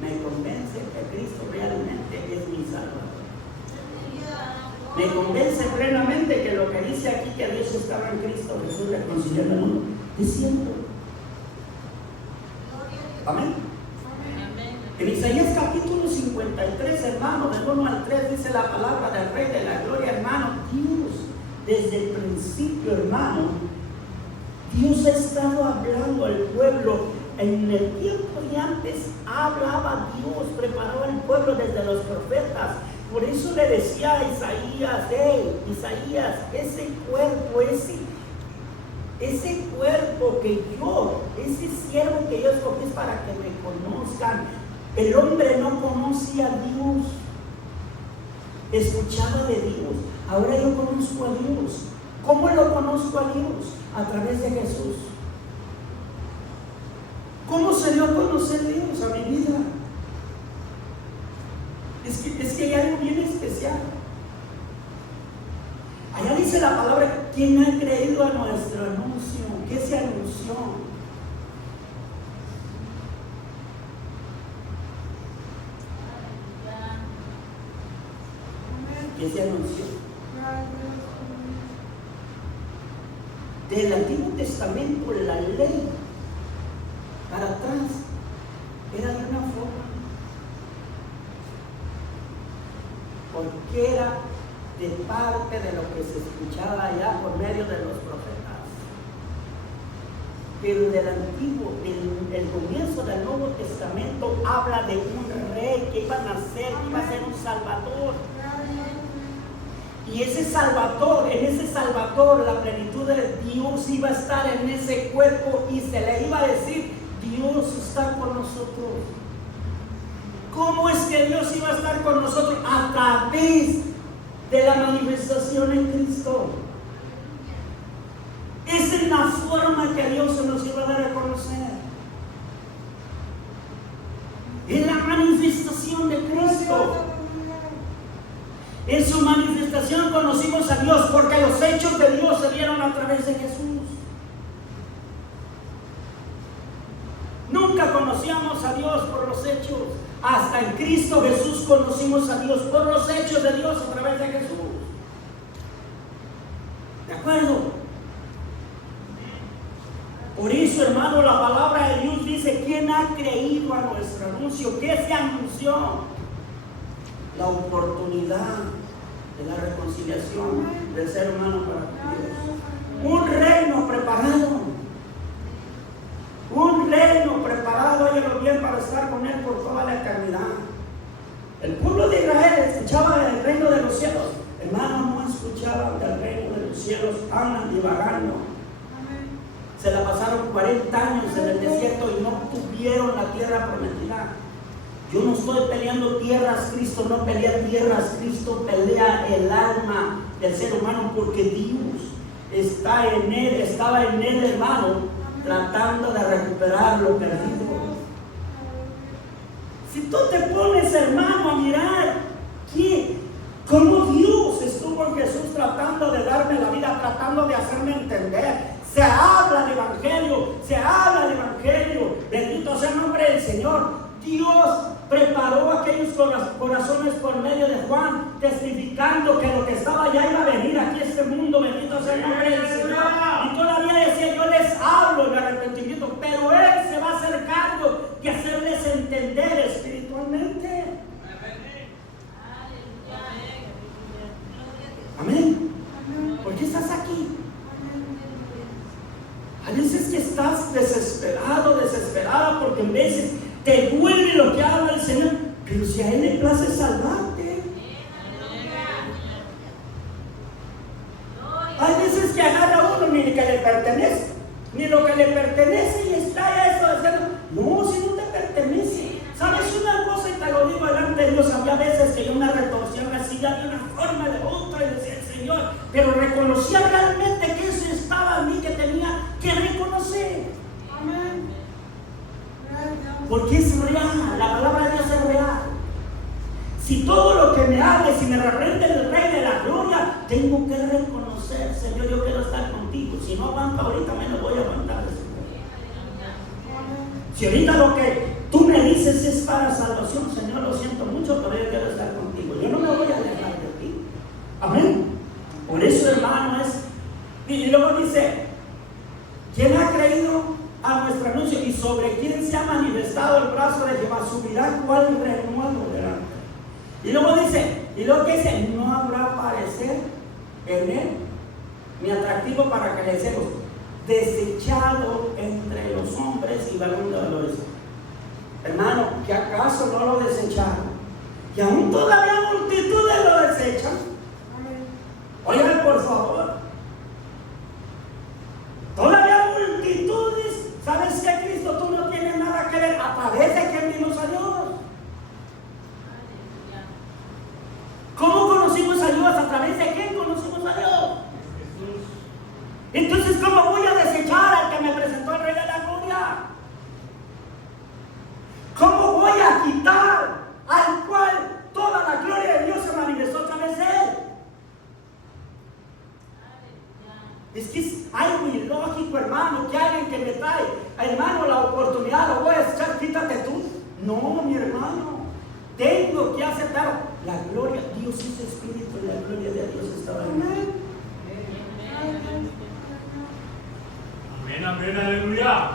me convence que Cristo realmente es mi Salvador. Me convence plenamente que lo que dice aquí, que Dios estaba en Cristo Jesús reconciliando el mundo, es cierto. Amén. En Isaías capítulo 53, hermano, del 1 al 3, dice la palabra del Rey de la Gloria, hermano. Dios, desde el principio, hermano, Dios ha estado hablando al pueblo. En el tiempo de antes hablaba Dios, preparaba al pueblo desde los profetas. Por eso le decía a Isaías, Isaías, ese cuerpo que yo, ese siervo que yo escogí es para que me conozcan. El hombre no conocía a Dios, escuchaba de Dios. Ahora yo conozco a Dios. ¿Cómo lo conozco a Dios? A través de Jesús. ¿Cómo se dio a conocer Dios a mi vida? Es que hay algo bien especial. Allá dice la palabra, ¿quién ha creído a nuestro anuncio? ¿Qué se anunció? ¿Qué se anunció? Del Antiguo Testamento, la ley para atrás era de una forma, porque era de parte de lo que se escuchaba allá por medio de los profetas. Pero del Antiguo, el comienzo del Nuevo Testamento habla de un rey que iba a nacer, que iba a ser un Salvador. Y ese Salvador, en ese Salvador, la plenitud de Dios iba a estar en ese cuerpo y se le iba a decir, Dios está con nosotros. ¿Cómo es que Dios iba a estar con nosotros? A través de la manifestación en Cristo. Esa es la forma que Dios se nos iba a dar a conocer. En la manifestación de Cristo. En su manifestación conocimos a Dios, porque los hechos de Dios se dieron a través de Jesús. Nunca conocíamos a Dios por los hechos. Hasta en Cristo Jesús conocimos a Dios por los hechos de Dios a través de Jesús. ¿De acuerdo? Por eso, hermano, la palabra de Dios dice, ¿quién ha creído a nuestro anuncio? ¿Qué se anunció? La oportunidad de la reconciliación del ser humano para con Dios. Un reino preparado. Un reino preparado, óyelo bien, para estar con Él por toda la eternidad. El pueblo de Israel escuchaba del reino de los cielos. Hermanos, no escuchaban del reino de los cielos, andan divagando. Se la pasaron 40 años en el desierto y no tuvieron la tierra prometida. Yo no estoy peleando tierras, Cristo no pelea tierras, Cristo pelea el alma del ser humano, porque Dios está en Él, estaba en Él, hermano, tratando de recuperar lo perdido. Si tú te pones, hermano, a mirar cómo Dios estuvo en Jesús tratando de darme la vida, tratando de hacerme entender. Se habla de evangelio, bendito sea el nombre del Señor. Dios preparó aquellos corazones por medio de Juan, testificando que lo que estaba allá iba a venir aquí a este mundo, bendito sea el nombre del Señor. Y todavía decía, yo les hablo de arrepentimiento, pero Él se va a hacer cargo de hacerles entender espiritualmente. Amén. ¿Por qué estás aquí? A veces que estás desesperado, desesperada, porque en veces te duele lo que habla el Señor, pero si a Él le place salvarte. Hay veces que agarra uno ni que le pertenece, ni lo que le pertenece, y está ya eso diciendo, no, si no te pertenece. ¿Sabes una cosa? Y te lo digo delante de Dios, había veces que yo me retorcía, me hacía de una forma de otra y decía el Señor, pero reconocía realmente que eso estaba en mí, que tenía que reconocer. Amén. Porque es real, la palabra de Dios es real. Si todo lo que me hable, si me reprende el Rey de la Gloria, tengo que reconocer, Señor, yo quiero estar contigo. Si no aguanto ahorita, menos voy a aguantar. Si ahorita lo que tú me dices es para salvación, Señor, lo siento mucho, pero yo quiero estar contigo. Yo no me voy a alejar de ti. Amén. Por eso, hermano, es. Y luego dice: ¿quién ha creído a nuestro anuncio y sobre quién se ha manifestado el brazo de Jehová? Subirá cual renuevo delante. Y luego dice, no habrá parecer en él ni atractivo para que le decimos, desechado entre los hombres y varón de dolores. Hermano, ¿que acaso no lo desecharon? Y aún todavía multitudes lo desechan. Oigan, por favor. Todavía multitudes. ¿Sabes qué, Cristo? Tú no tienes nada que ver. A través de que vimos a Dios. ¿Cómo conocimos a Dios? ¿A través de qué conocimos a Dios? Jesús. Entonces, ¿cómo voy a desechar al que me presentó el Rey de la Gloria? ¿Cómo voy a quitar al cual toda la gloria de Dios se manifestó a través de él? Es que es algo ilógico, hermano, que alguien que me trae, hermano, la oportunidad, lo voy a echar, quítate tú. No, mi hermano, tengo que aceptar. La gloria, Dios es espíritu y la gloria de Dios estaba en él. Amén, amén, aleluya.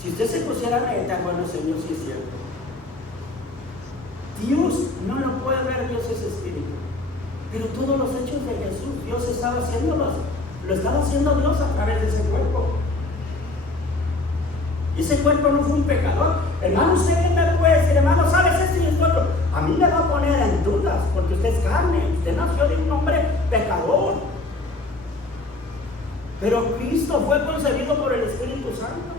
Si usted se pusiera a meditar, bueno, Señor, sí es cierto. Dios no lo puede ver, Dios es espíritu. Pero todos los hechos de Jesús, Dios estaba haciéndolos. Lo estaba haciendo Dios a través de ese cuerpo. Y ese cuerpo no fue un pecador. Hermano, usted qué me puede decir, hermano, ¿sabes esto y esto otro? A mí me va a poner en dudas, porque usted es carne, usted nació de un hombre pecador. Pero Cristo fue concebido por el Espíritu Santo.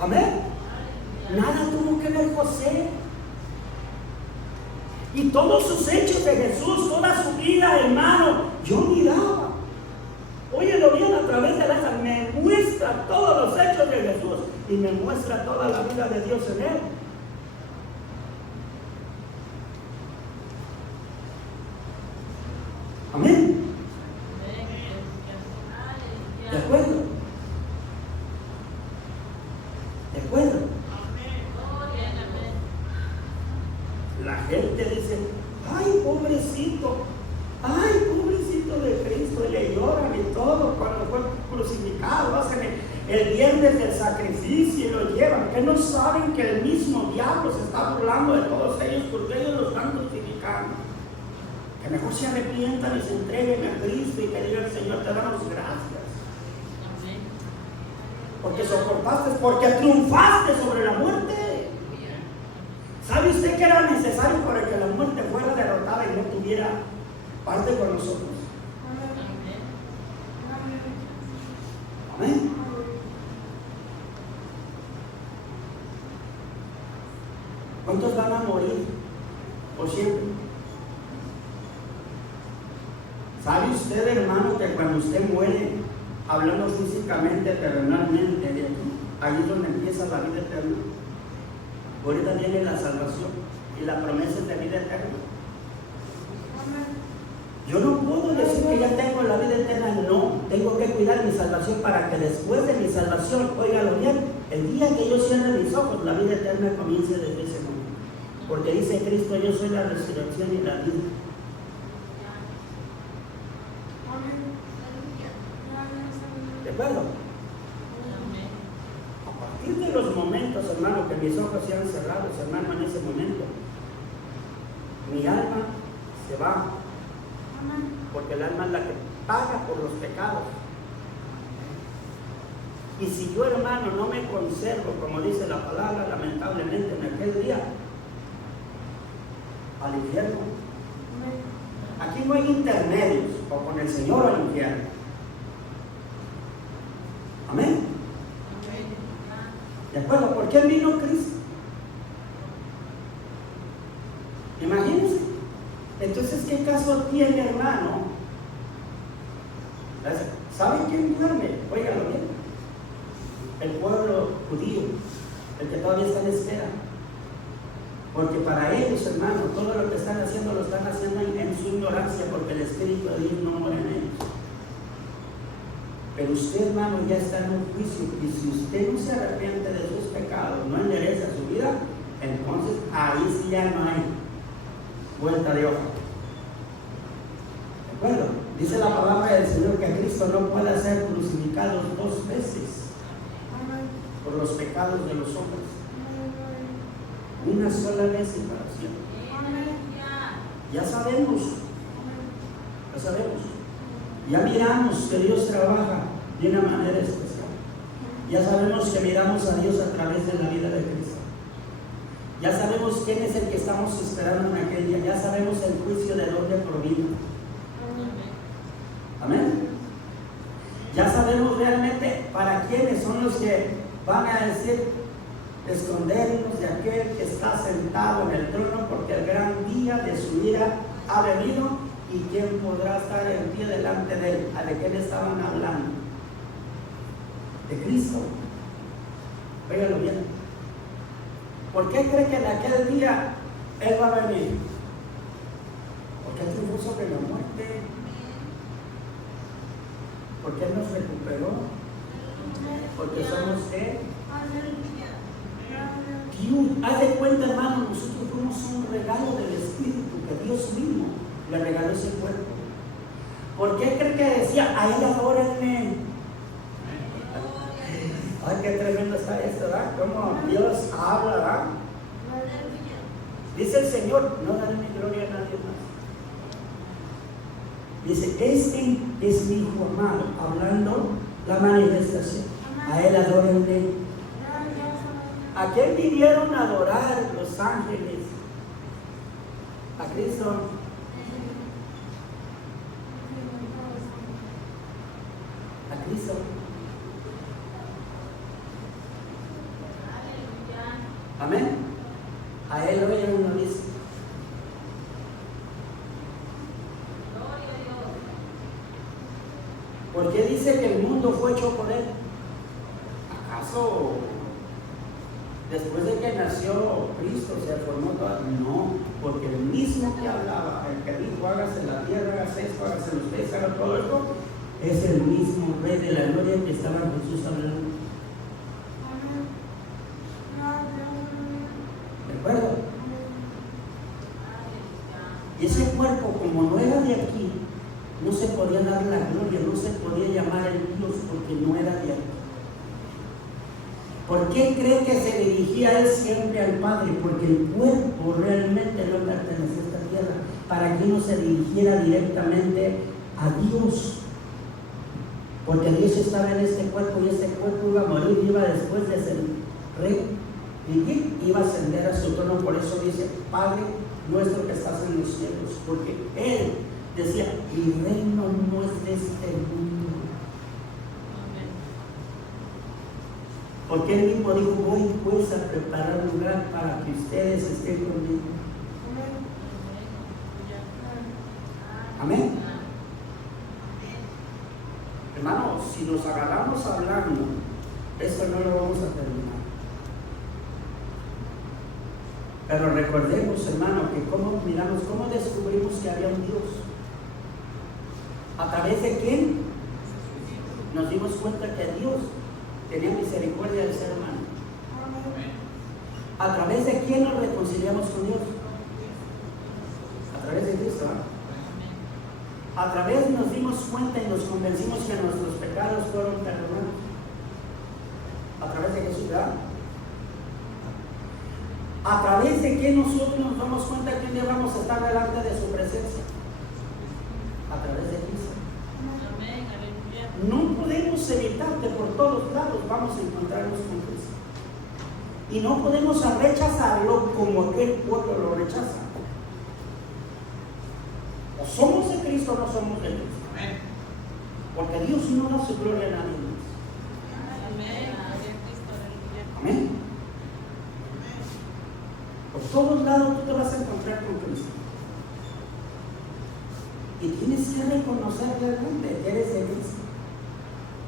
Amén. Nada tuvo que ver José. Y todos sus hechos de Jesús, toda su vida, hermano, yo miraba. Óyelo bien, a través de la me muestra todos los hechos de Jesús y me muestra toda la vida de Dios en él. Amén. ¿De acuerdo? ¿De acuerdo? La gente dice, ay, pobrecito de Cristo, y le lloran y todo cuando fue crucificado, hacen el viernes del sacrificio y lo llevan, que no saben que el mismo diablo se está burlando de todos ellos porque ellos lo están crucificando. Que mejor se arrepientan y se entreguen a Cristo y que digan, Señor, te damos gracias. Porque soportaste, porque triunfaste sobre la muerte. ¿Sabe usted que era necesario para que la muerte fuera derrotada y no tuviera parte con nosotros? Amén. ¿Cuántos van a morir por siempre? ¿Sabe usted, hermano, que cuando usted muere, hablando físicamente, terrenalmente, de aquí, ahí es donde empieza la vida eterna? Ahorita viene la salvación y la promesa es de vida eterna. Yo no puedo decir que ya tengo la vida eterna, no, tengo que cuidar mi salvación para que después de mi salvación, óigalo bien, el día que yo cierre mis ojos, la vida eterna comience desde ese momento. Porque dice Cristo, yo soy la resurrección y la vida. ¿De acuerdo? A partir de los momentos, hermano, que mis ojos sean cerrados, hermano, en ese momento, mi alma se va. Porque el alma es la que paga por los pecados. Y si yo, hermano, no me conservo, como dice la palabra, lamentablemente en aquel día, al infierno. Aquí no hay intermedios, o con el Señor al infierno. Amén. qué vino Cristo? Imagínense. Entonces, ¿qué caso tiene, hermano? ¿Saben quién duerme? Óigalo bien. El pueblo judío, el que todavía está en espera. Porque para ellos, hermano, todo lo que están haciendo lo están haciendo en su ignorancia, porque el Espíritu de Dios no mora en ellos. Pero usted, hermano, ya está en un juicio, y si usted no se arrepiente de sus pecados, no endereza su vida, entonces ahí sí ya no hay vuelta de hoja. ¿De acuerdo? Dice la palabra del Señor que Cristo no puede ser crucificado 2 veces por los pecados de los hombres. Una sola vez y para siempre. Ya sabemos. Ya miramos que Dios trabaja de una manera especial. Ya sabemos que miramos a Dios a través de la vida de Cristo. Ya sabemos quién es el que estamos esperando en aquel día. Ya sabemos el juicio de dónde provino. Amén. Ya sabemos realmente para quiénes son los que van a decir: escondernos de aquel que está sentado en el trono, porque el gran día de su ira ha venido, y quién podrá estar en pie delante de él. ¿De quién estaban hablando? De Cristo. Óigalo bien. ¿Por qué cree que en aquel día él va a venir? Porque él triunfó sobre la muerte, porque él nos recuperó, porque somos él. Dios, haz de cuenta, hermano, nosotros fuimos un regalo del Espíritu que Dios mismo le regaló ese cuerpo. ¿Por qué cree que decía: a él adórenme? Ay, qué tremendo está esto, ¿verdad? Cómo Dios habla, ¿verdad? Dice el Señor: no daré mi gloria a nadie más. Dice: este es mi Hijo amado, hablando la manifestación. A él adórenme. ¿A quién vinieron a adorar los ángeles? A Cristo. A Cristo. Amén. A él hoy uno dice. ¿Por qué dice que el mundo fue hecho por él? ¿Acaso después de que nació Cristo se formó todo? No, porque el mismo que hablaba, el que dijo: hágase la tierra, hágase esto, hágase los peces, haga todo esto, es el mismo Rey de la gloria que estaba Jesús hablando. ¿De acuerdo? Y ese cuerpo, como no era de aquí, no se podía dar la gloria, no se podía llamar el Dios, porque no era de aquí. ¿Por qué cree que se dirigía él siempre al Padre? Porque el cuerpo realmente no pertenecía a esta tierra, para que no se dirigiera directamente a Dios. Porque Dios estaba en este cuerpo, y este cuerpo iba a morir, iba después de ser rey, y iba a ascender a su trono. Por eso dice: Padre nuestro que estás en los cielos, porque él decía: mi reino no es de este mundo. Porque él mismo dijo: voy pues a preparar un lugar para que ustedes estén conmigo. Amén. Hermano, si nos agarramos hablando, esto no lo vamos a terminar. Pero recordemos, hermano, que cómo miramos, cómo descubrimos que había un Dios. ¿A través de quién? Nos dimos cuenta que Dios tenía misericordia del ser humano. ¿A través de quién nos reconciliamos con Dios? A través de Cristo. A través nos dimos cuenta y nos convencimos que nuestros pecados fueron perdonados. A través de Jesús, ¿verdad? A través de quién nosotros nos damos cuenta que un día vamos a estar delante de su presencia. A través de Cristo. No podemos evitar que por todos lados vamos a encontrarnos con Cristo. Y no podemos rechazarlo como aquel pueblo lo rechaza. O somos de Cristo o no somos de Cristo. Amén. Porque Dios no da su gloria a nadie más. Amén. Por todos lados tú te vas a encontrar con Cristo. Y tienes que reconocer realmente que eres de Cristo,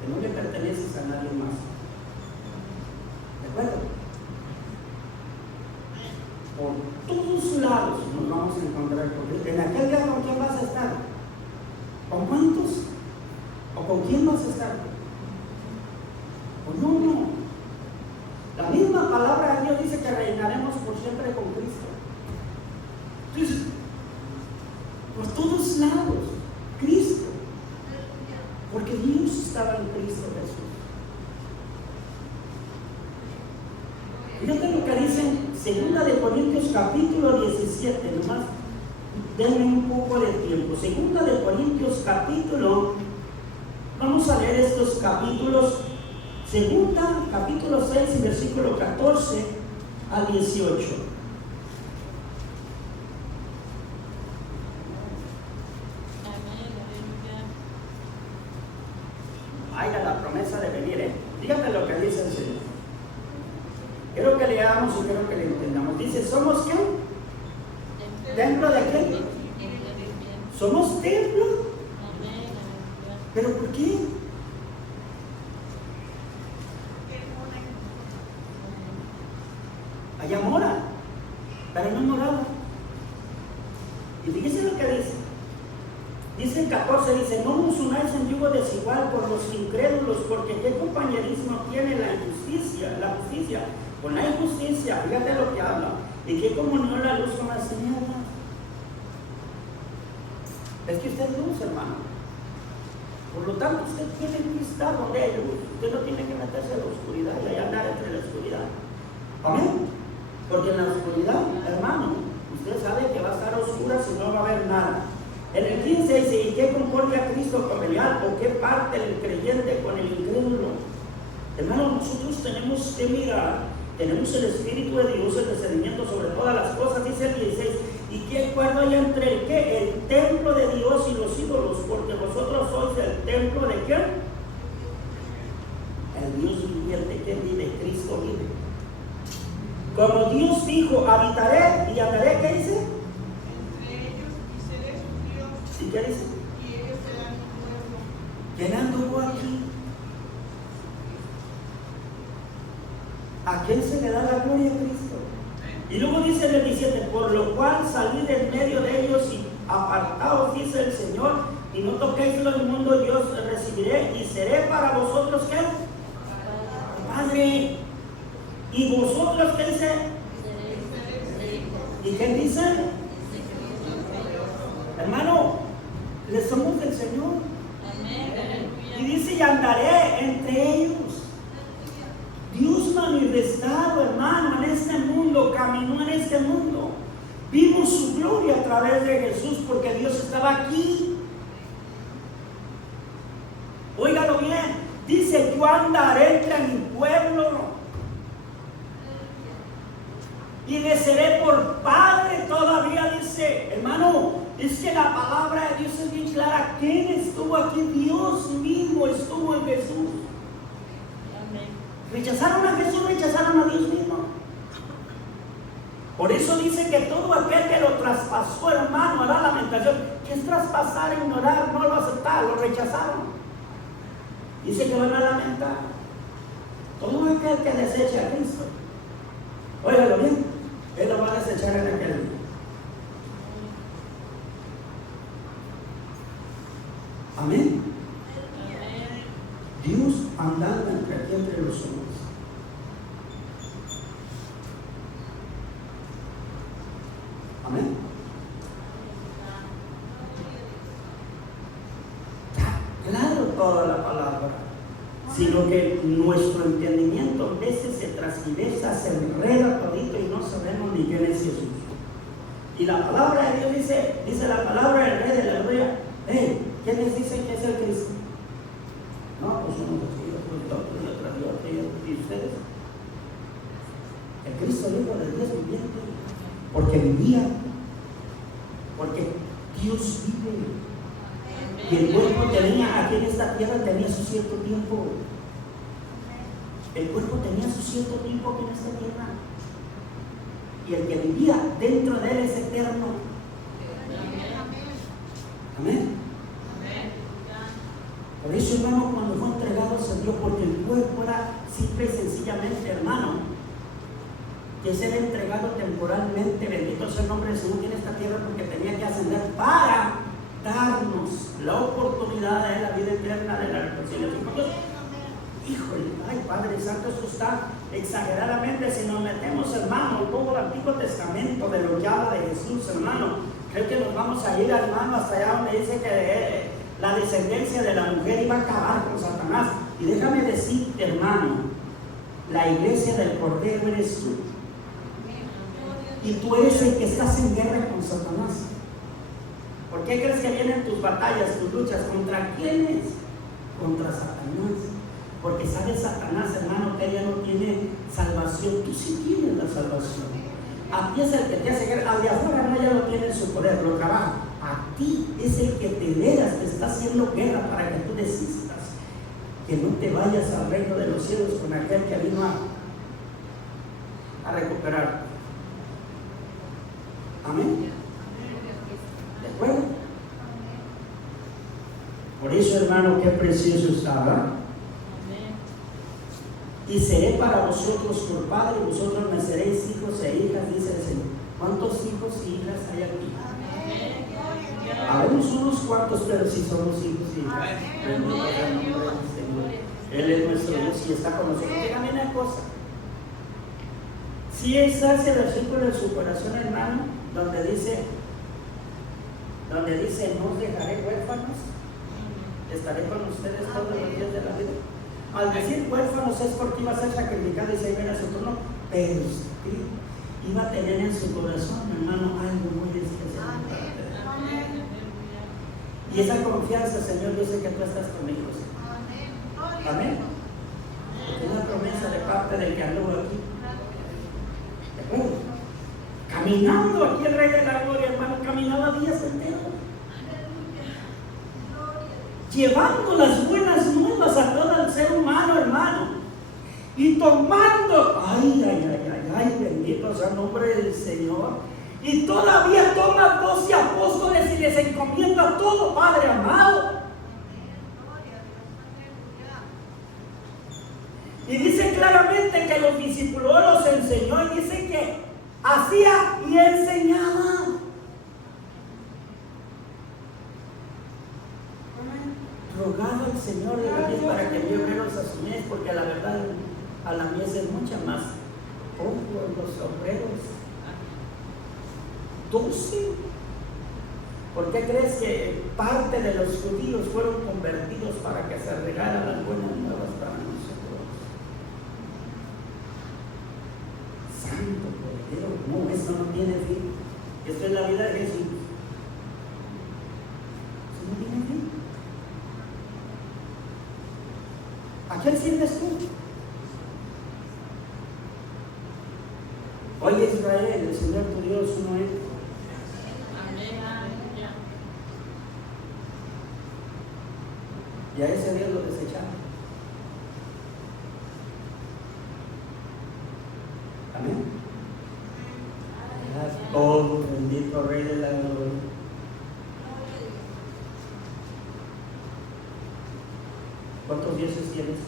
que no le perteneces a nadie más. ¿De acuerdo? Por todos lados nos vamos a encontrar con Cristo. En aquel día, ¿con quién vas a estar? ¿Con cuántos? ¿O con quién vas a estar? Pues no. La misma palabra de Dios dice que reinaremos por siempre con Cristo. Entonces, por todos lados, Cristo. Porque Dios estaba en Cristo Jesús. Fíjate lo que dice en 2 de Corintios capítulo 17, nomás denme un poco de tiempo. 2 de Corintios capítulo, vamos a leer estos capítulos. Capítulo 6, versículo 14 al 18. Haya la promesa de venir, Dígame lo que dice el Señor. Quiero que leamos y quiero que le entendamos. Dice, ¿somos qué? ¿Templo de qué? ¿Somos templo? ¿Pero por qué? Allá mora, pero no moraba. Y fíjese lo que dice. Dice el 14, dice, no os unáis en yugo desigual por los incrédulos, porque qué compañerismo tiene la justicia con la injusticia. Fíjate lo que habla. ¿Y qué comunión la luz con las tinieblas? Es que usted es luz, hermano. Por lo tanto, usted tiene que estar donde hay luz. Usted no tiene que meterse a la oscuridad y andar entre la oscuridad. ¿Amén? Porque en la oscuridad, hermano, usted sabe que va a estar oscura si no va a haber nada. En el 15 dice, ¿y qué concordia Cristo con Belial? ¿O qué parte el creyente con el incrédulo? Hermano, nosotros tenemos que mirar, tenemos el Espíritu de Dios, el discernimiento sobre todas las cosas, dice el 16, ¿y qué acuerdo hay entre el qué? El templo de Dios y los ídolos, porque vosotros sois el templo de ¿qué? El Dios viviente, que vive, Cristo vive. Como Dios dijo, habitaré y andaré, ¿qué dice? Entre ellos y seré su Dios. ¿Sí qué dice? Y ellos serán mi pueblo. ¿Quién anduvo aquí? ¿A quién se le da la gloria a Cristo? Y luego dice en el 17, por lo cual salid en medio de ellos y apartaos, dice el Señor, y no toquéis lo inmundo, yo os recibiré y seré para vosotros, ¿qué? Padre. ¿Y vosotros qué dice? ¿Y qué dice? Hermano, le somos del Señor. Y dice, y andaré entre ellos. Dios manifestado, hermano, en este mundo, caminó en este mundo. Vimos su gloria a través de Jesús porque Dios estaba aquí. Óigalo bien, dice, yo andaré entre mi pueblo. Y le seré por padre todavía, dice, hermano, es que la palabra de Dios es bien clara. ¿Quién estuvo aquí? Dios mismo estuvo en Jesús. ¿Rechazaron a Jesús? ¿Rechazaron a Dios mismo? Por eso dice que todo aquel que lo traspasó, hermano, hará lamentación. ¿Qué es traspasar, ignorar, no lo aceptar? Lo rechazaron. Dice que van a lamentar. Todo aquel que deseche a Cristo, óigalo bien, Él lo va a desechar en aquel día. Amén. Dios andando entre los hombres. Amén. Claro, toda la palabra, sino que nuestro entendimiento a veces se transgiversa, se enreda todito y no sabemos ni quién es Jesús. Y la palabra de Dios dice la palabra del Rey de la Gloria, ¿quiénes dicen que es el Cristo? No, pues uno de otros, y ustedes. El Cristo Hijo del Dios viviente, porque vivía, porque Dios vive. Y el cuerpo tenía, aquí en esta tierra tenía su cierto tiempo. El cuerpo tenía su cierto tiempo aquí en esta tierra. y el que vivía dentro de él es eterno. Amén. Por eso, hermano, cuando fue entregado se dio, porque el cuerpo era simple y sencillamente, hermano, que ser entregado temporalmente. Bendito sea el nombre del Señor en esta tierra, porque tenía que ascender para darnos la oportunidad de la vida eterna, de la reconciliación con Dios. Híjole, ay Padre Santo, esto está exageradamente. Si nos metemos, hermano, todo el Antiguo Testamento de lo que habla de Jesús, hermano, creo que nos vamos a ir, hermano, hasta allá donde dice que la descendencia de la mujer iba a acabar con Satanás. Y déjame decirte, hermano, la iglesia del Cordero eres tú. Y tú eres el que estás en guerra con Satanás. ¿Por qué crees que vienen tus batallas, tus luchas? ¿Contra quiénes? Contra Satanás. Porque sabe Satanás, hermano, que ella no tiene salvación. Tú sí tienes la salvación. A ti es el que te hace guerra. Al de afuera no, ya no tiene su poder, lo trabaja. A ti es el que te veras, te está haciendo guerra para que tú desistas, que no te vayas al reino de los cielos con aquel que vino a recuperar. Amén. ¿De acuerdo? Por eso, hermano, qué precioso está, ¿verdad? Y seré para vosotros por padre, y vosotros me seréis hijos e hijas, dice el Señor. ¿Cuántos hijos y hijas hay aquí? Habemos unos cuantos, pero sí somos hijos y hijas. Bendito sea el nombre del Señor. Él es nuestro Dios y está con nosotros. Dígame una cosa. Si es ese versículo en su corazón, hermano, donde dice, no os dejaré huérfanos, estaré con ustedes todos los días de la vida. Al decir huérfanos es porque iba a ser sacrificado y se iba a su turno, pero usted iba a tener en su corazón, hermano, algo muy especial. Y esa confianza, Señor, yo sé que tú estás conmigo. Amén. Es una promesa de parte del que anduvo aquí. ¿De acuerdo? Caminando aquí el Rey de la Gloria, hermano, caminaba días enteros, llevando las buenas nuevas a todo el ser humano, hermano, y tomando, ay, bendito sea el nombre del Señor, y todavía toma 12 apóstoles y les encomienda todo, Padre amado. Y dice claramente que los discípulos los enseñó, y dice que hacía y enseñaba. Rogado al Señor de la mies para que envíe obreros a su mies, porque la verdad a la mies es mucha más. Los obreros 12. ¿Por qué crees que parte de los judíos fueron convertidos para que se regaran las buenas nuevas para nosotros? Santo Cordero, no, eso no tiene fin. Esto es la vida de Jesús. Eso no tiene fin. ¿A quién sirves tú? Oye Israel, el Señor tu Dios uno es. Y a ese Dios lo desecharon. Amén. Oh, bendito Rey de la Gloria. ¿Cuántos dioses tienes?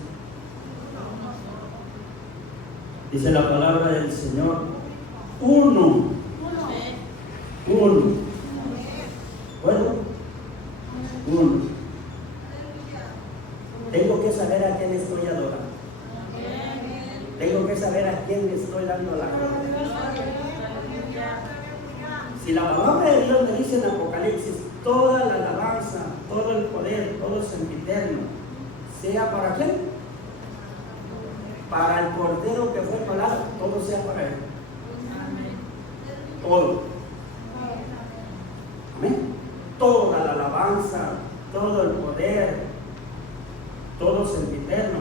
Dice la palabra del Señor, uno. Bueno, uno. Tengo que saber a quién estoy adorando. Tengo que saber a quién le estoy dando la gloria. Si la palabra de Dios me dice en Apocalipsis, toda la alabanza, todo el poder, todo el sempiterno, sea para quién? Para el Cordero que fue inmolado, todo sea para él. Todo. Amén. Toda la alabanza, todo el poder, todo el sempiterno,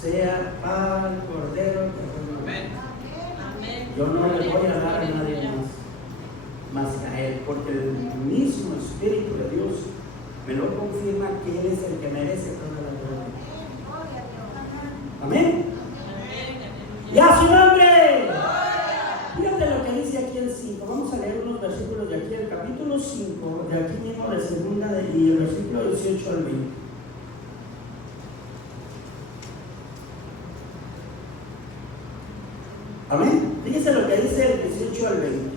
sea para el Cordero que fue inmolado. Yo no le voy a dar a nadie más que a él, porque el mismo Espíritu de Dios me lo confirma que él es el que merece toda la gloria. Amén. Y a su nombre. Fíjate lo que al 20. Amén. Fíjense lo que dice el 18 al 20.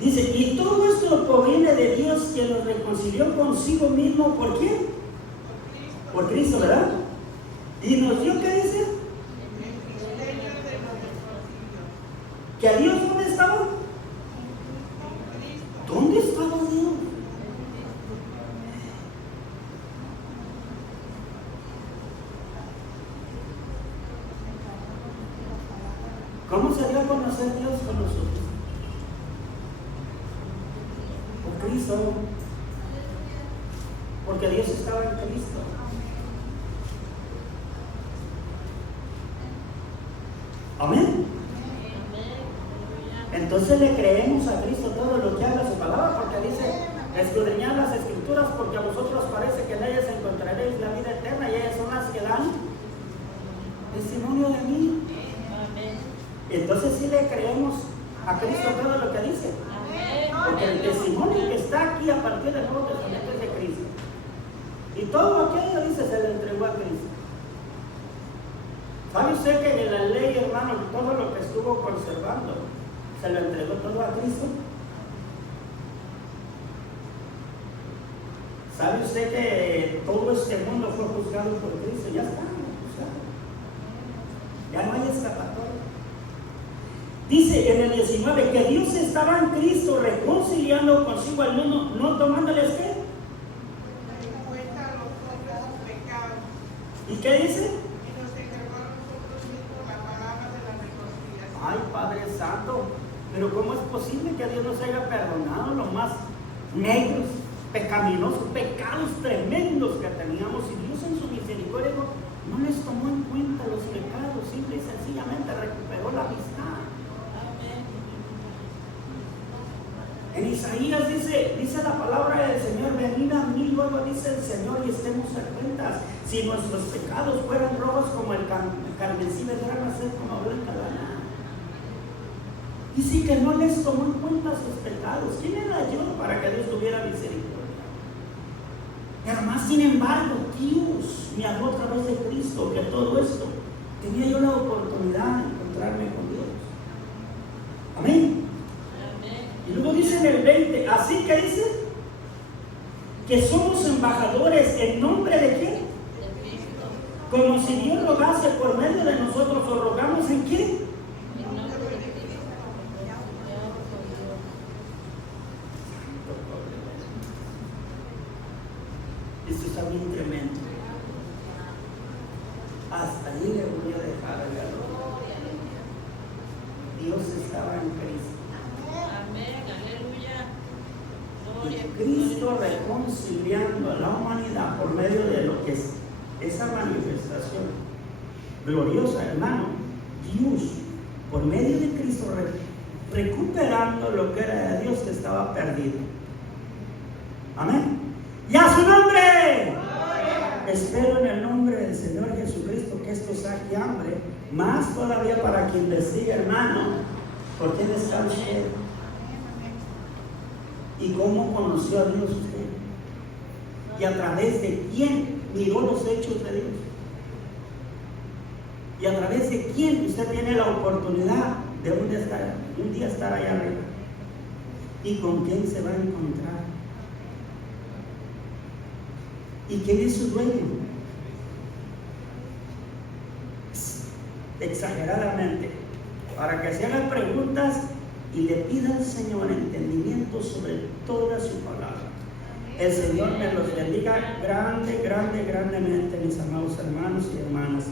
Dice, y todo esto proviene de Dios, quien nos reconcilió consigo mismo. ¿Por quién? Por Cristo, ¿verdad? Y nos dio, ¿qué dice? Que a Dios, ¿dónde estaba? ¿Dónde estaba Dios? ¿Cómo se dio a conocer Dios con nosotros? Por Cristo. Porque Dios estaba en Cristo. Amén. Entonces le creemos a Cristo todo lo que habla su palabra, porque dice, escudriñad las escrituras, porque a vosotros parece que en ellas encontraréis la vida eterna, y ellas son las que dan testimonio de mí. Entonces sí le creemos a Cristo todo lo que dice, porque el testimonio que está aquí a partir del Nuevo Testamento es de Cristo, y todo aquello, dice, se le entregó a Cristo. ¿Sabe usted que en la ley, hermano, todo lo que estuvo conservando se lo entregó todo a Cristo? ¿Sabe usted que todo este mundo fue juzgado por Cristo? Ya está juzgado. Ya no hay escapatoria. Dice en el 19 que Dios estaba en Cristo reconciliando consigo al mundo, no tomándoles ¿qué? ¿Y qué dice? Ay, Padre Santo, pero ¿cómo es posible que Dios nos haya perdonado los más negros, pecaminosos, pecados tremendos que teníamos? Y Dios en su misericordia no les tomó en cuenta los pecados, simple y sencillamente recuperó la amistad. En Isaías dice la palabra del Señor, venid a mí, luego dice el Señor, y estemos a cuentas. Si nuestros pecados fueran rojos como el carmesí, vendrán a ser como blanca lana. Dice que no les tomó en cuenta sus pecados. ¿Quién era yo para que Dios tuviera misericordia? Pero más sin embargo, Dios me habló a través de Cristo que todo esto tenía yo la oportunidad de encontrarme con Dios. Amén. Y luego dice en el 20, así que dice que somos embajadores en nombre de quién? De Cristo. Como si Dios rogase por medio de nosotros, o rogamos en quién? Esto está bien tremendo. Hasta ahí le voy a dejar el error. Dios estaba en Cristo. Amén, aleluya. Y Cristo reconciliando a la humanidad por medio de lo que es esa manifestación gloriosa, hermano. Dios, por medio de Cristo, recuperando lo que era de Dios que estaba perdido. Amén. ¡Y a su nombre! Espero en el nombre del Señor Jesucristo que esto saque hambre, más todavía para quien le sigue, hermano. ¿Por qué está usted? ¿Y cómo conoció a Dios usted? ¿Y a través de quién miró los hechos de Dios? ¿Y a través de quién usted tiene la oportunidad de un día estar allá arriba? ¿Y con quién se va a encontrar? ¿Y quién es su dueño? Exageradamente, para que se hagan preguntas y le pida al Señor entendimiento sobre toda su palabra. El Señor me los bendiga grandemente, mis amados hermanos y hermanas.